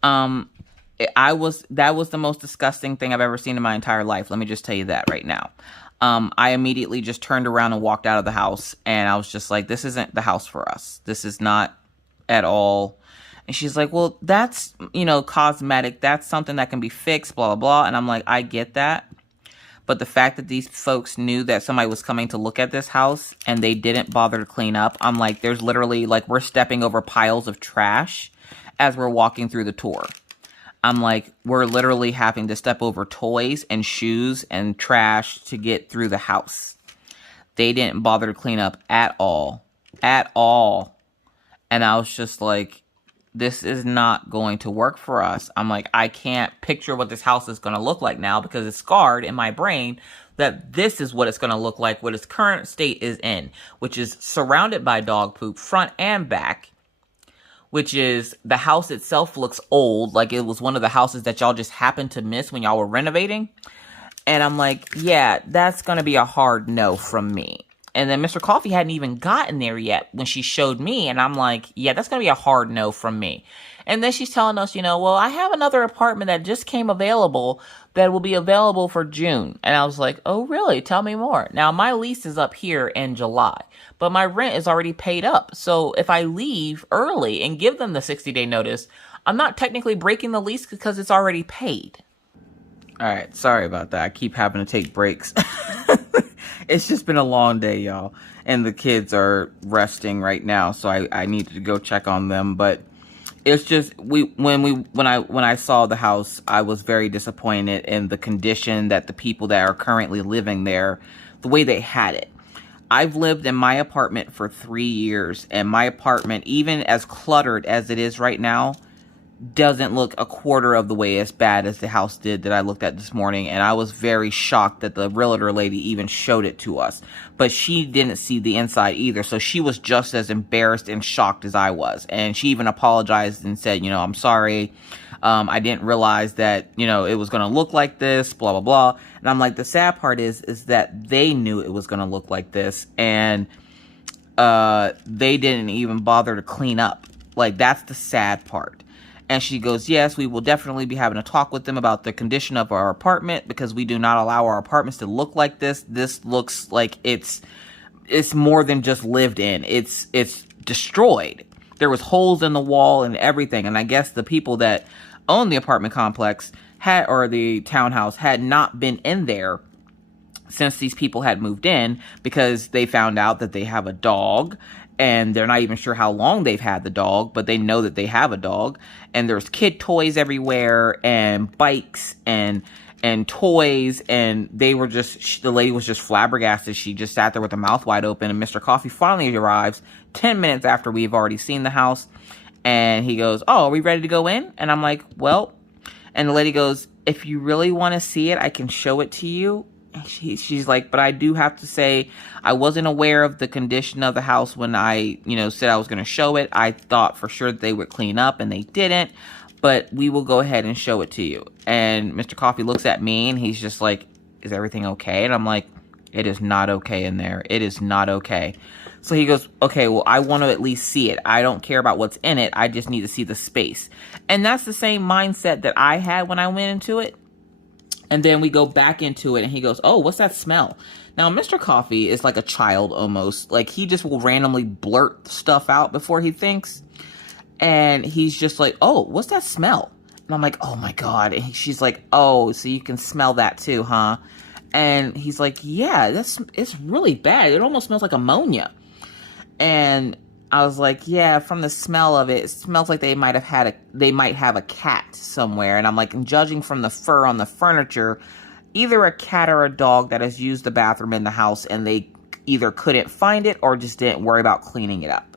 That was the most disgusting thing I've ever seen in my entire life. Let me just tell you that right now. I immediately just turned around and walked out of the house, and I was just like, this isn't the house for us. This is not at all. And she's like, well, that's, you know, cosmetic. That's something that can be fixed, blah, blah, blah. And I'm like, I get that. But the fact that these folks knew that somebody was coming to look at this house and they didn't bother to clean up, I'm like, there's literally, like, we're stepping over piles of trash as we're walking through the tour. I'm like, we're literally having to step over toys and shoes and trash to get through the house. They didn't bother to clean up at all. At all. And I was just like, this is not going to work for us. I'm like, I can't picture what this house is going to look like now because it's scarred in my brain that this is what it's going to look like, what its current state is in, which is surrounded by dog poop, front and back, which is the house itself looks old, like it was one of the houses that y'all just happened to miss when y'all were renovating. And I'm like, yeah, that's going to be a hard no from me. And then Mr. Coffee hadn't even gotten there yet when she showed me. And I'm like, yeah, that's going to be a hard no from me. And then she's telling us, well, I have another apartment that just came available that will be available for June. And I was like, oh, really? Tell me more. Now, my lease is up here in July, but my rent is already paid up. So if I leave early and give them the 60-day notice, I'm not technically breaking the lease because it's already paid. All right. Sorry about that. I keep having to take breaks. It's just been a long day, y'all. And the kids are resting right now, so I needed to go check on them. But it's just when I saw the house, I was very disappointed in the condition that the people that are currently living there, the way they had it. I've lived in my apartment for 3 years, and my apartment, even as cluttered as it is right now, doesn't look a quarter of the way as bad as the house did that I looked at this morning. And I was very shocked that the realtor lady even showed it to us, but she didn't see the inside either. So she was just as embarrassed and shocked as I was. And she even apologized and said, I'm sorry. I didn't realize that, it was going to look like this, blah, blah, blah. And I'm like, the sad part is that they knew it was going to look like this. And, they didn't even bother to clean up. Like, that's the sad part. And she goes, yes, we will definitely be having a talk with them about the condition of our apartment, because we do not allow our apartments to look like this. This looks like it's more than just lived in. It's destroyed. There was holes in the wall and everything. And I guess the people that own the apartment complex or the townhouse had not been in there since these people had moved in, because they found out that they have a dog. And they're not even sure how long they've had the dog, but they know that they have a dog. And there's kid toys everywhere, and bikes and toys. And the lady was just flabbergasted. She just sat there with her mouth wide open. And Mr. Coffee finally arrives 10 minutes after we've already seen the house. And he goes, oh, are we ready to go in? And I'm like, well. And the lady goes, if you really want to see it, I can show it to you. She's like, but I do have to say, I wasn't aware of the condition of the house when I, said I was going to show it. I thought for sure that they would clean up, and they didn't. But we will go ahead and show it to you. And Mr. Coffee looks at me, and he's just like, is everything okay? And I'm like, it is not okay in there. It is not okay. So he goes, okay, well, I want to at least see it. I don't care about what's in it. I just need to see the space. And that's the same mindset that I had when I went into it. And then we go back into it, and he goes, oh, what's that smell? Now, Mr. Coffee is like a child almost. Like, he just will randomly blurt stuff out before he thinks. And he's just like, oh, what's that smell? And I'm like, oh, my God. And she's like, oh, so you can smell that too, huh? And he's like, yeah, it's really bad. It almost smells like ammonia. And I was like, yeah, from the smell of it, it smells like they might have a cat somewhere. And I'm like, judging from the fur on the furniture, either a cat or a dog that has used the bathroom in the house, and they either couldn't find it or just didn't worry about cleaning it up.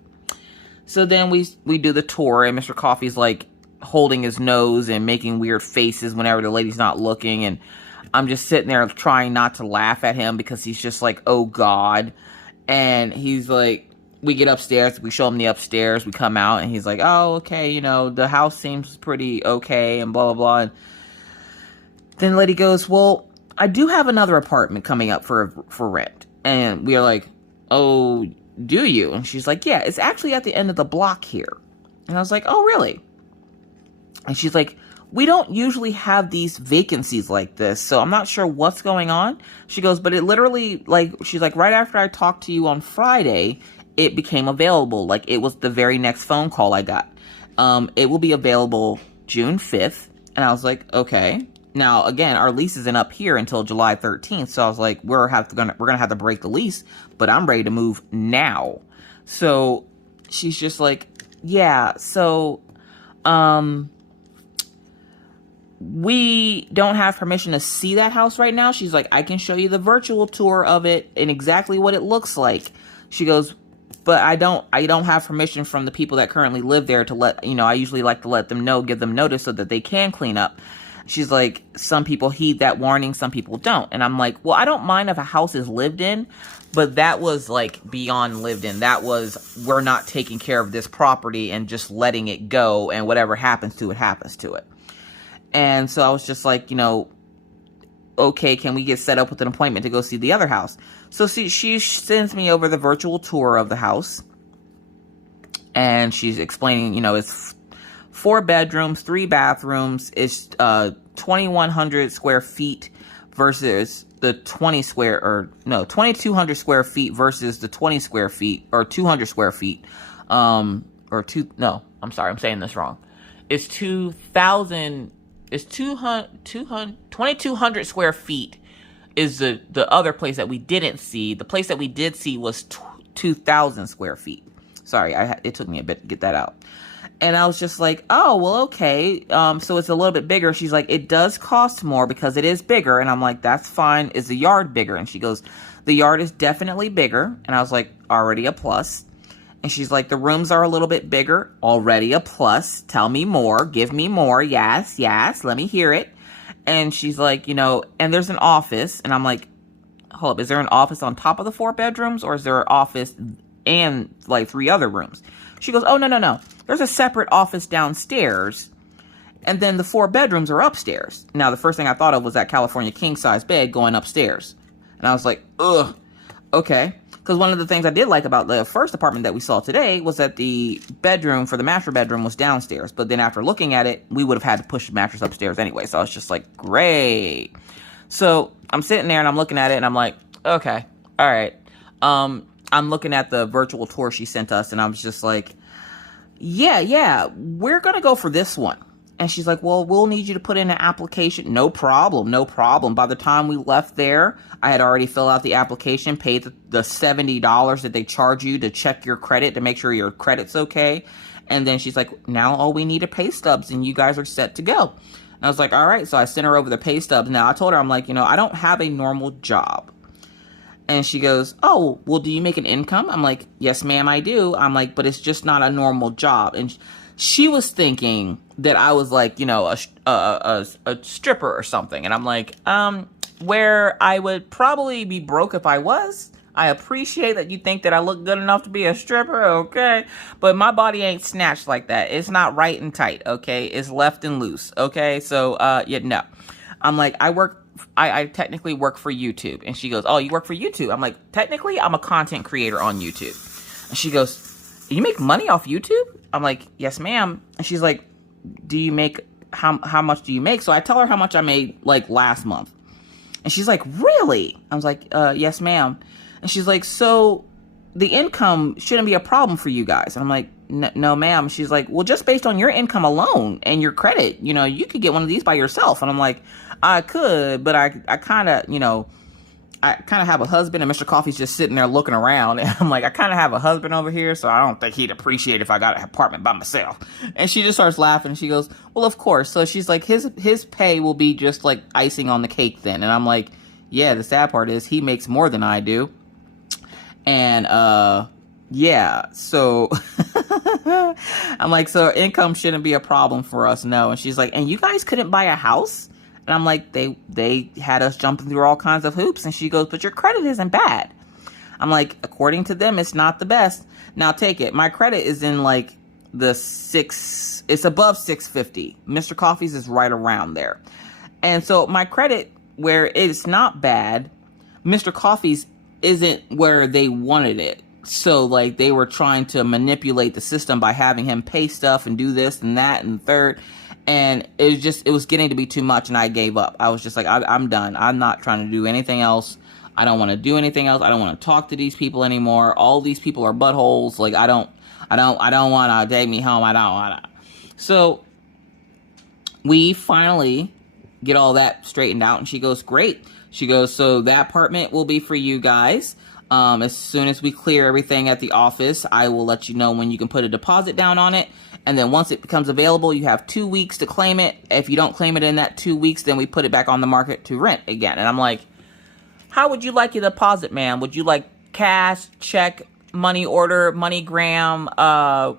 So then we do the tour, and Mr. Coffee's like holding his nose and making weird faces whenever the lady's not looking. And I'm just sitting there trying not to laugh at him, because he's just like, oh, God. And he's like, we get upstairs, we show him the upstairs, we come out, and he's like, oh, okay, the house seems pretty okay, and blah, blah, blah. And then the lady goes, well, I do have another apartment coming up for rent. And we are like, oh, do you? And she's like, yeah, it's actually at the end of the block here. And I was like, oh, really? And she's like, we don't usually have these vacancies like this, so I'm not sure what's going on. She goes, but it literally, she's like, right after I talked to you on Friday, it became available. Like, it was the very next phone call I got. It will be available June 5th. And I was like, okay. Now, again, our lease isn't up here until July 13th. So I was like, we're going to have to break the lease, but I'm ready to move now. So she's just like, yeah, so, we don't have permission to see that house right now. She's like, I can show you the virtual tour of it and exactly what it looks like. She goes, but I don't have permission from the people that currently live there to let, I usually like to let them know, give them notice so that they can clean up. She's like, some people heed that warning, some people don't. And I'm like, well, I don't mind if a house is lived in, but that was like beyond lived in. That was, we're not taking care of this property and just letting it go, and whatever happens to it, happens to it. And so I was just like, okay, can we get set up with an appointment to go see the other house? So she sends me over the virtual tour of the house, and she's explaining, it's 4 bedrooms, 3 bathrooms. It's 2,100 square feet versus the 2,200 square feet versus the 20 square feet, or 200 square feet. I'm saying this wrong. It's 2,200 square feet is the other place that we didn't see. The place that we did see was 2,000 square feet. Sorry, it took me a bit to get that out. And I was just like, oh, well, okay. So it's a little bit bigger. She's like, it does cost more because it is bigger. And I'm like, that's fine. Is the yard bigger? And she goes, the yard is definitely bigger. And I was like, already a plus. And she's like, the rooms are a little bit bigger. Already a plus. Tell me more. Give me more. Yes, yes. Let me hear it. And she's like, and there's an office. And I'm like, hold up. Is there an office on top of the 4 bedrooms? Or is there an office and like 3 other rooms? She goes, oh, no. There's a separate office downstairs. And then the 4 bedrooms are upstairs. Now, the first thing I thought of was that California king-size bed going upstairs. And I was like, ugh, okay. Because one of the things I did like about the first apartment that we saw today was that the bedroom for the master bedroom was downstairs. But then after looking at it, we would have had to push the mattress upstairs anyway. So I was just like, great. So I'm sitting there and I'm looking at it and I'm like, okay, all right. I'm looking at the virtual tour she sent us and I was just like, yeah, we're going to go for this one. And she's like, well, we'll need you to put in an application. No problem. By the time we left there, I had already filled out the application, paid the $70 that they charge you to check your credit to make sure your credit's okay. And then she's like, now all we need are pay stubs and you guys are set to go. And I was like, all right. So I sent her over the pay stubs. Now I told her, I'm like, I don't have a normal job. And she goes, oh, well, do you make an income? I'm like, yes, ma'am, I do. I'm like, but it's just not a normal job. And she was thinking that I was like, a stripper or something. And I'm like, where I would probably be broke if I was. I appreciate that you think that I look good enough to be a stripper, okay? But my body ain't snatched like that. It's not right and tight, okay? It's left and loose, okay? So, no. I'm like, I technically work for YouTube. And she goes, oh, you work for YouTube? I'm like, technically, I'm a content creator on YouTube. And she goes, you make money off YouTube? I'm like, yes, ma'am. And she's like, do you make, how much do you make? So I tell her how much I made like last month. And she's like, really? I was like, yes, ma'am. And she's like, so the income shouldn't be a problem for you guys. And I'm like, no, ma'am. She's like, well, just based on your income alone and your credit, you could get one of these by yourself. And I'm like, I could, but I kind of have a husband and Mr. Coffee's just sitting there looking around. And I'm like, I kind of have a husband over here, so I don't think he'd appreciate if I got an apartment by myself. And she just starts laughing. She goes, well, of course. So she's like, his pay will be just like icing on the cake then. And I'm like, yeah, the sad part is he makes more than I do. And, yeah, so I'm like, so income shouldn't be a problem for us. No. And she's like, and you guys couldn't buy a house? And I'm like, they had us jumping through all kinds of hoops. And she goes, but your credit isn't bad. I'm like, according to them, it's not the best. Now take it. My credit is in like it's above 650. Mr. Coffee's is right around there. And so my credit, where it's not bad, Mr. Coffee's isn't where they wanted it. So like they were trying to manipulate the system by having him pay stuff and do this and that and third. And it was getting to be too much and I gave up. I was just like, I'm done. I'm not trying to do anything else. I don't want to do anything else. I don't want to talk to these people anymore. All these people are buttholes. Like I don't want to take me home. I don't want to. So we finally get all that straightened out and she goes, great. She goes, so that apartment will be for you guys. As soon as we clear everything at the office, I will let you know when you can put a deposit down on it. And then once it becomes available, you have 2 weeks to claim it. If you don't claim it in that 2 weeks, then we put it back on the market to rent again. And I'm like, how would you like your deposit, ma'am? Would you like cash, check, money order, MoneyGram?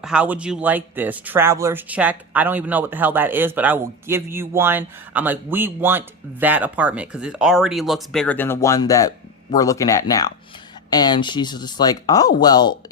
How would you like this? Traveler's check? I don't even know what the hell that is, but I will give you one. I'm like, we want that apartment because it already looks bigger than the one that we're looking at now. And she's just like, oh, well,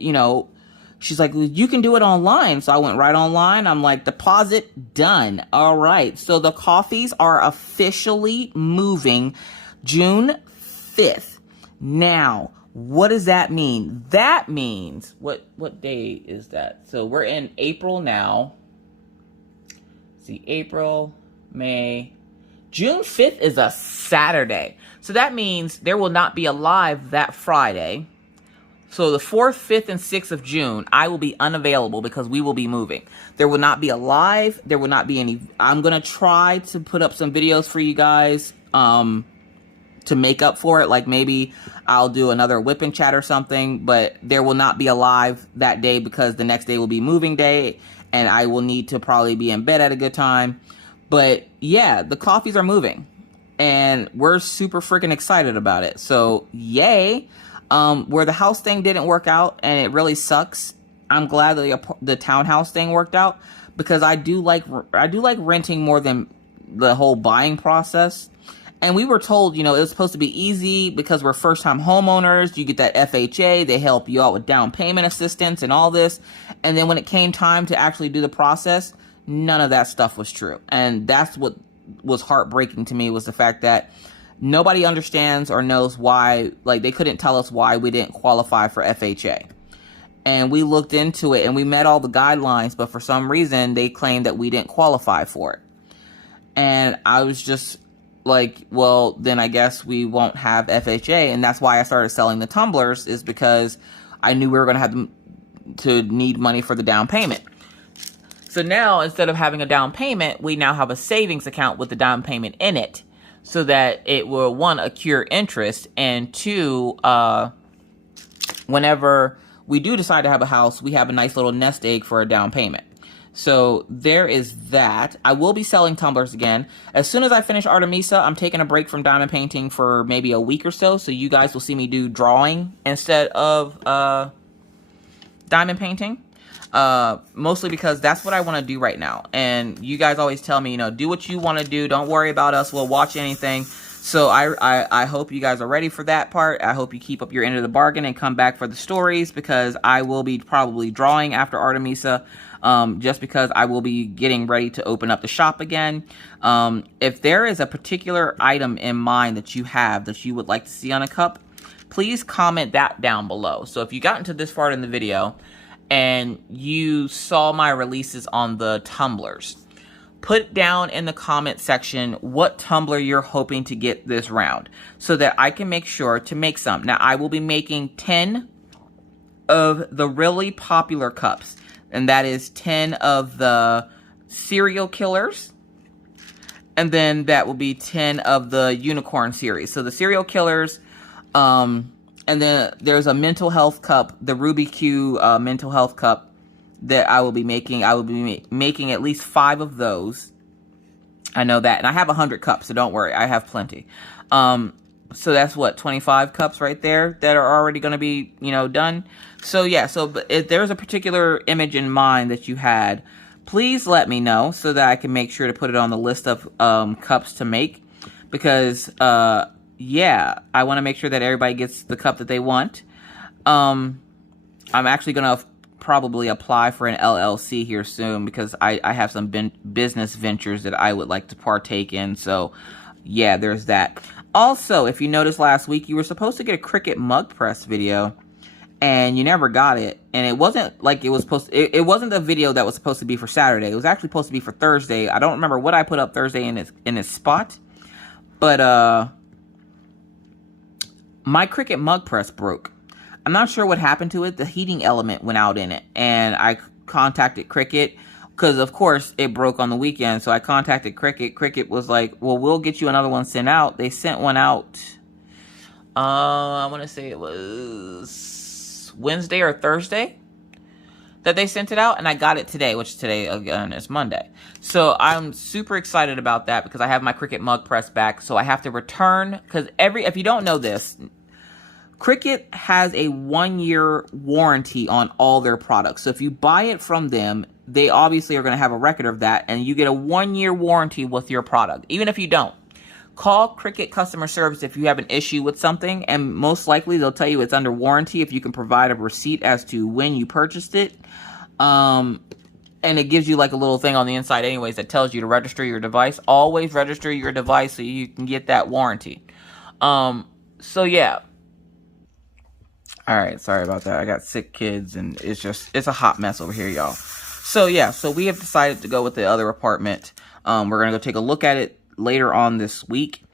she's like, you can do it online. So I went right online. I'm like, deposit done. All right. So the Coffees are officially moving June 5th. Now, what does that mean? That means, what day is that? So we're in April now. see, April, May, June 5th is a Saturday. So that means there will not be a live that Friday. So the 4th, 5th, and 6th of June, I will be unavailable because we will be moving. There will not be a live. There will not be any. I'm going to try to put up some videos for you guys to make up for it. Like maybe I'll do another whip and chat or something. But there will not be a live that day because the next day will be moving day. And I will need to probably be in bed at a good time. But yeah, the coffees are moving. And we're super freaking excited about it. So yay. Where the house thing didn't work out and it really sucks. I'm glad that the townhouse thing worked out because I do like renting more than the whole buying process. And we were told, you know, it was supposed to be easy because we're first time homeowners. You get that FHA. They help you out with down payment assistance and all this. And then when it came time to actually do the process, none of that stuff was true. And that's what was heartbreaking to me was the fact that nobody understands or knows why, like they couldn't tell us why we didn't qualify for FHA. And we looked into it and we met all the guidelines, but for some reason they claimed that we didn't qualify for it. And I was just like, well, then I guess we won't have FHA. And that's why I started selling the tumblers, is because I knew we were going to have to need money for the down payment. So now instead of having a down payment, we now have a savings account with the down payment in it. So that it will, one, accrue interest, and two, whenever we do decide to have a house, we have a nice little nest egg for a down payment. So there is that. I will be selling tumblers again. As soon as I finish Artemisa, I'm taking a break from diamond painting for maybe a week or so. So you guys will see me do drawing instead of diamond painting. Mostly because that's what I want to do right now. And you guys always tell me, you know, do what you want to do. Don't worry about us. We'll watch anything. So I hope you guys are ready for that part. I hope you keep up your end of the bargain and come back for the stories, because I will be probably drawing after Artemisa, just because I will be getting ready to open up the shop again. If there is a particular item in mind that you have that you would like to see on a cup, please comment that down below. So if you got into this part in the video and you saw my releases on the tumblers, put down in the comment section what tumbler you're hoping to get this round so that I can make sure to make some. Now, I will be making 10 of the really popular cups, and that is 10 of the serial killers, and then that will be 10 of the unicorn series. So the serial killers, and then there's a mental health cup, the Ruby Q mental health cup that I will be making. I will be making at least 5 of those. I know that. And I have 100 cups, so don't worry. I have plenty. So that's what, 25 cups right there that are already going to be, you know, done. So yeah, so if there's a particular image in mind that you had, please let me know so that I can make sure to put it on the list of cups to make. Because, yeah, I want to make sure that everybody gets the cup that they want. I'm actually going to probably apply for an LLC here soon because I have some business ventures that I would like to partake in. So, yeah, there's that. Also, if you noticed last week, you were supposed to get a Cricut mug press video, and you never got it. And it wasn't like it was supposed to, it wasn't the video that was supposed to be for Saturday. It was actually supposed to be for Thursday. I don't remember what I put up Thursday in its spot. But, my Cricut mug press broke. I'm not sure what happened to it. The heating element went out in it. And I contacted Cricut because, of course, it broke on the weekend. So I contacted Cricut. Cricut was like, well, we'll get you another one sent out. They sent one out, I want to say it was Wednesday or Thursday that they sent it out. And I got it today, which today, again, is Monday. So I'm super excited about that because I have my Cricut mug press back. So I have to return, because if you don't know this, Cricut has a 1-year warranty on all their products. So if you buy it from them, they obviously are going to have a record of that, and you get a 1-year warranty with your product. Even if you don't, call Cricut customer service if you have an issue with something, and most likely they'll tell you it's under warranty if you can provide a receipt as to when you purchased it. And it gives you like a little thing on the inside anyways that tells you to register your device. Always register your device so you can get that warranty. So yeah. All right, sorry about that. I got sick kids, and it's a hot mess over here, y'all. So yeah, so we have decided to go with the other apartment. We're gonna go take a look at it later on this week,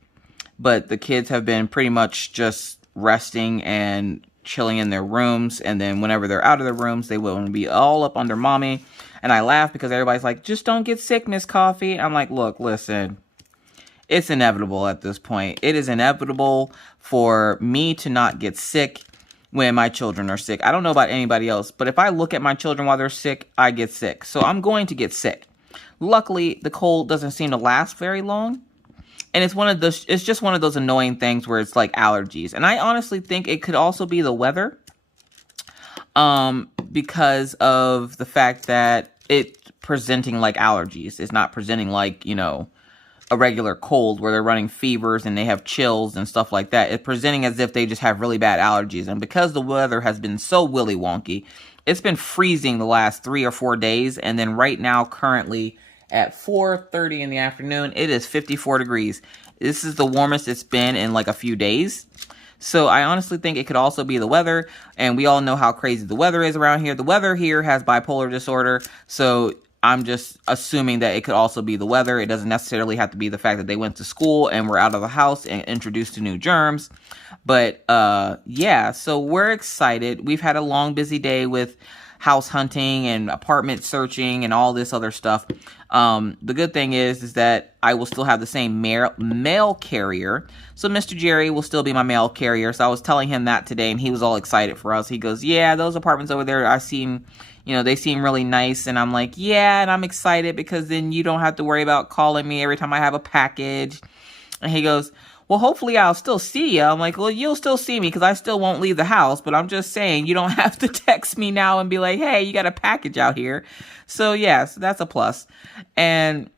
but the kids have been pretty much just resting and chilling in their rooms, and then whenever they're out of their rooms, they will be all up under mommy. And I laugh because everybody's like, just don't get sick, Miss Coffee. I'm like, look, listen, it's inevitable at this point. It is inevitable for me to not get sick when my children are sick. I don't know about anybody else, but if I look at my children while they're sick, I get sick. So I'm going to get sick. Luckily, the cold doesn't seem to last very long. And it's just one of those annoying things where it's like allergies. And I honestly think it could also be the weather. Because of the fact that it's presenting like allergies. It's not presenting like, you know, a regular cold where they're running fevers and they have chills and stuff like that. It's presenting as if they just have really bad allergies. And because the weather has been so willy wonky, it's been freezing the last 3 or 4 days. And then right now, currently at 4:30 in the afternoon, it is 54 degrees. This is the warmest it's been in like a few days. So I honestly think it could also be the weather. And we all know how crazy the weather is around here. The weather here has bipolar disorder. So I'm just assuming that it could also be the weather. It doesn't necessarily have to be the fact that they went to school and were out of the house and introduced to new germs. But yeah, so we're excited. We've had a long, busy day with house hunting and apartment searching and all this other stuff. The good thing is that I will still have the same mail carrier. So Mr. Jerry will still be my mail carrier. So I was telling him that today and he was all excited for us. He goes, yeah, those apartments over there, they seem really nice. And I'm like, yeah, and I'm excited because then you don't have to worry about calling me every time I have a package. And he goes, well, hopefully I'll still see you. I'm like, well, you'll still see me because I still won't leave the house. But I'm just saying, you don't have to text me now and be like, hey, you got a package out here. So, yeah, so that's a plus. And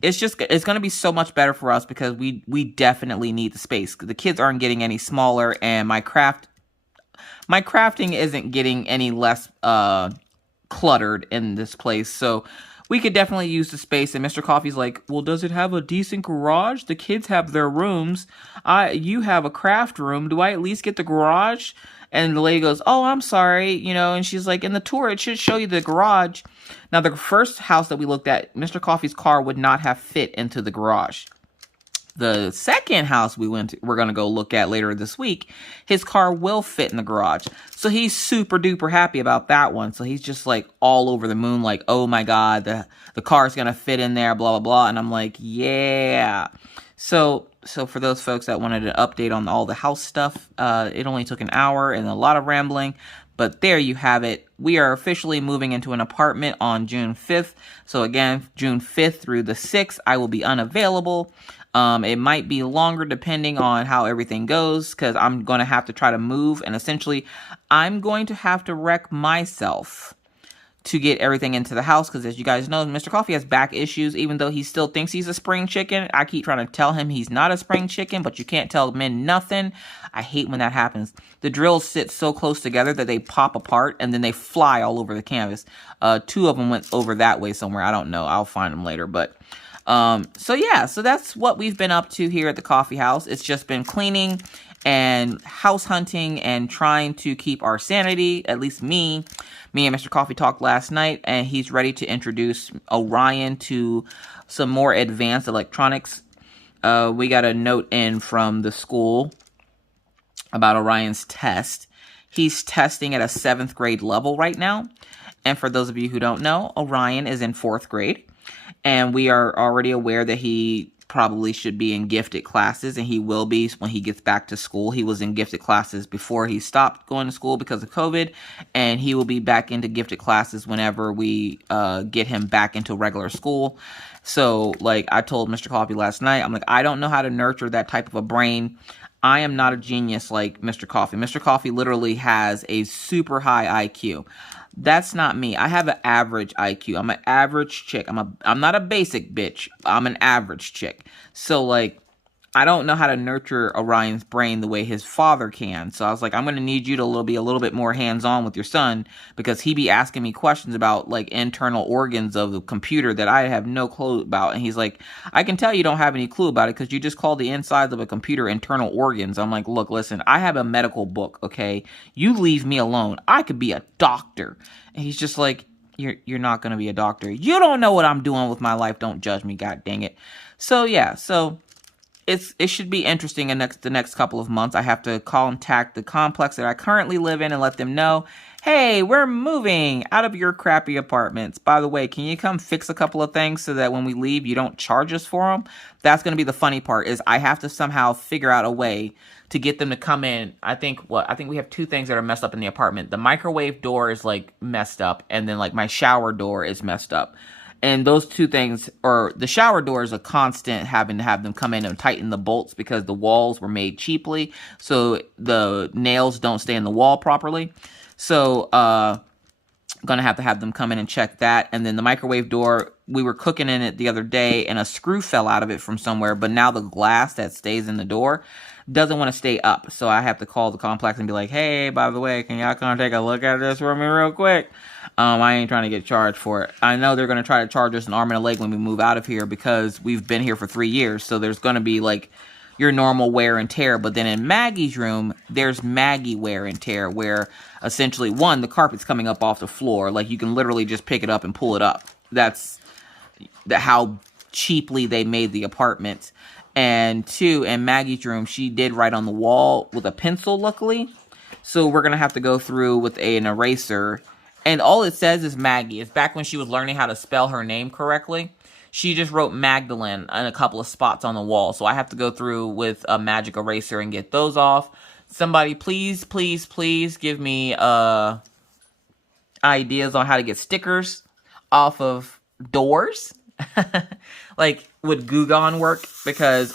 it's going to be so much better for us because we definitely need the space. The kids aren't getting any smaller and my crafting isn't getting any less cluttered in this place. So we could definitely use the space. And Mr. Coffee's like, well, does it have a decent garage? The kids have their rooms. You have a craft room. Do I at least get the garage? And the lady goes, oh, I'm sorry. And she's like, in the tour, it should show you the garage. Now, the first house that we looked at, Mr. Coffee's car would not have fit into the garage. The second house we're going to go look at later this week, his car will fit in the garage. So he's super duper happy about that one. So he's just like all over the moon, like, oh my God, the car's going to fit in there, blah, blah, blah. And I'm like, yeah. So for those folks that wanted an update on all the house stuff, it only took an hour and a lot of rambling. But there you have it. We are officially moving into an apartment on June 5th. So again, June 5th through the 6th, I will be unavailable. It might be longer depending on how everything goes because I'm going to have to try to move. And essentially, I'm going to have to wreck myself to get everything into the house because as you guys know, Mr. Coffee has back issues even though he still thinks he's a spring chicken. I keep trying to tell him he's not a spring chicken, but you can't tell men nothing. I hate when that happens. The drills sit so close together that they pop apart and then they fly all over the canvas. 2 of them went over that way somewhere. I don't know. I'll find them later, but so yeah, so that's what we've been up to here at the coffee house. It's just been cleaning and house hunting and trying to keep our sanity, at least me and Mr. Coffee talked last night and he's ready to introduce Orion to some more advanced electronics. We got a note in from the school about Orion's test. He's testing at a 7th grade level right now. And for those of you who don't know, Orion is in 4th grade. And we are already aware that he probably should be in gifted classes, and he will be when he gets back to school. He was in gifted classes before he stopped going to school because of COVID, and he will be back into gifted classes whenever we get him back into regular school. So, like I told Mr. Coffee last night, I'm like, I don't know how to nurture that type of a brain. I am not a genius like Mr. Coffee. Mr. Coffee literally has a super high IQ. That's not me. I have an average IQ. I'm an average chick. I'm not a basic bitch. I'm an average chick. So like, I don't know how to nurture Orion's brain the way his father can. So I was like, I'm going to need you to be a little bit more hands-on with your son because he be asking me questions about like internal organs of the computer that I have no clue about. And he's like, I can tell you don't have any clue about it because you just call the insides of a computer internal organs. I'm like, look, listen, I have a medical book, okay? You leave me alone. I could be a doctor. And he's just like, you're not gonna be a doctor. You don't know what I'm doing with my life. Don't judge me, god dang it. So yeah, so it should be interesting in the next couple of months. I have to contact the complex that I currently live in and let them know, hey, we're moving out of your crappy apartments. By the way, can you come fix a couple of things so that when we leave, you don't charge us for them? That's going to be the funny part, is I have to somehow figure out a way to get them to come in. I think we have 2 things that are messed up in the apartment. The microwave door is like messed up, and then like my shower door is messed up. And those 2 things, or the shower door is a constant having to have them come in and tighten the bolts because the walls were made cheaply. So the nails don't stay in the wall properly. So, gonna have to have them come in and check that. And then the microwave door, we were cooking in it the other day and a screw fell out of it from somewhere. But now the glass that stays in the door doesn't want to stay up. So I have to call the complex and be like, hey, by the way, can y'all come take a look at this for me real quick? I ain't trying to get charged for it. I know they're going to try to charge us an arm and a leg when we move out of here because we've been here for 3 years. So there's going to be like your normal wear and tear. But then in Maggie's room, there's Maggie wear and tear, where essentially, 1, the carpet's coming up off the floor. Like, you can literally just pick it up and pull it up. That's how cheaply they made the apartment. And 2, in Maggie's room, she did write on the wall with a pencil, luckily. So we're going to have to go through with an eraser. And all it says is Maggie. It's back when she was learning how to spell her name correctly. She just wrote Magdalene in a couple of spots on the wall. So I have to go through with a magic eraser and get those off. Somebody, please, please, please give me ideas on how to get stickers off of doors. Like, would Gawd work? Because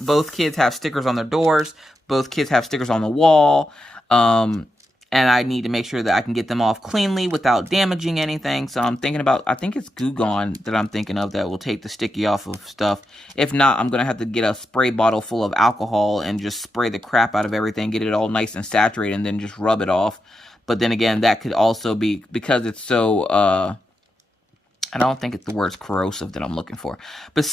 both kids have stickers on their doors. Both kids have stickers on the wall. And I need to make sure that I can get them off cleanly without damaging anything. So I'm thinking about, I think it's Gawd that I'm thinking of that will take the sticky off of stuff. If not, I'm going to have to get a spray bottle full of alcohol and just spray the crap out of everything, get it all nice and saturated, and then just rub it off. But then again, that could also be, because it's so, I don't think it's the word's corrosive that I'm looking for. But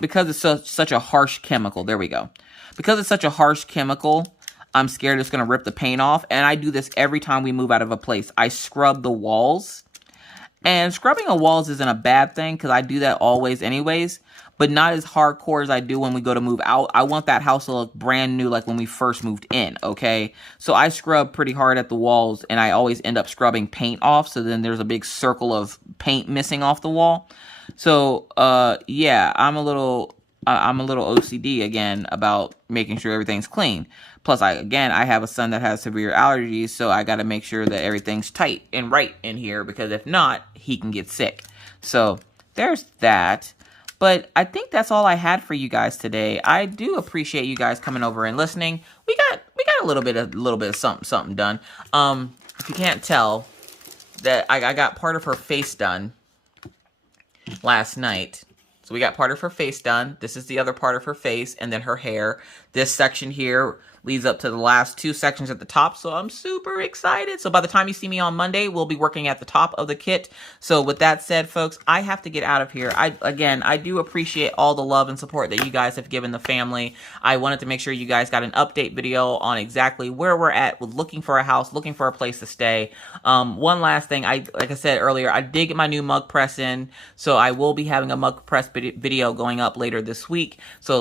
because it's such a harsh chemical, there we go. Because it's such a harsh chemical, I'm scared it's going to rip the paint off. And I do this every time we move out of a place. I scrub the walls. And scrubbing the walls isn't a bad thing because I do that always anyways. But not as hardcore as I do when we go to move out. I want that house to look brand new like when we first moved in, okay? So I scrub pretty hard at the walls and I always end up scrubbing paint off. So then there's a big circle of paint missing off the wall. So, yeah, I'm a little OCD again about making sure everything's clean. Plus, I have a son that has severe allergies, so I got to make sure that everything's tight and right in here, because if not, he can get sick. So there's that. But I think that's all I had for you guys today. I do appreciate you guys coming over and listening. We got a little bit of something done. If you can't tell, that I got part of her face done last night. So we got part of her face done. This is the other part of her face, and then her hair. This section here leads up to the last 2 sections at the top, so I'm super excited. So by the time you see me on Monday, we'll be working at the top of the kit. So with that said, folks, I have to get out of here. I do appreciate all the love and support that you guys have given the family. I wanted to make sure you guys got an update video on exactly where we're at with looking for a house, looking for a place to stay. One last thing, like I said earlier, I did get my new mug press in, so I will be having a mug press video going up later this week. So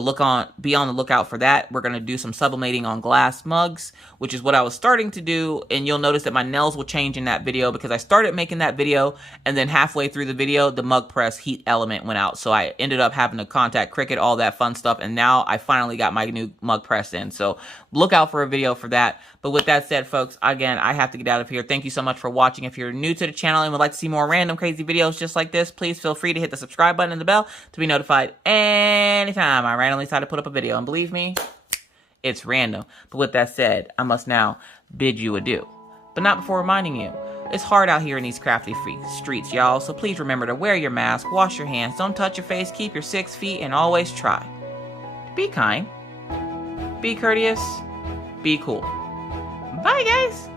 be on the lookout for that. We're going to do some sublimating on glass mugs, which is what I was starting to do, and you'll notice that my nails will change in that video because I started making that video, and then halfway through the video, the mug press heat element went out, so I ended up having to contact Cricut, all that fun stuff, and now I finally got my new mug press in, so look out for a video for that. But with that said, folks, again, I have to get out of here. Thank you so much for watching. If you're new to the channel and would like to see more random crazy videos just like this, please feel free to hit the subscribe button and the bell to be notified anytime I randomly decide to put up a video, and believe me, it's random. But with that said, I must now bid you adieu. But not before reminding you, it's hard out here in these crafty streets, y'all. So please remember to wear your mask, wash your hands, don't touch your face, keep your 6 feet, and always try. Be kind, be courteous, be cool. Bye, guys.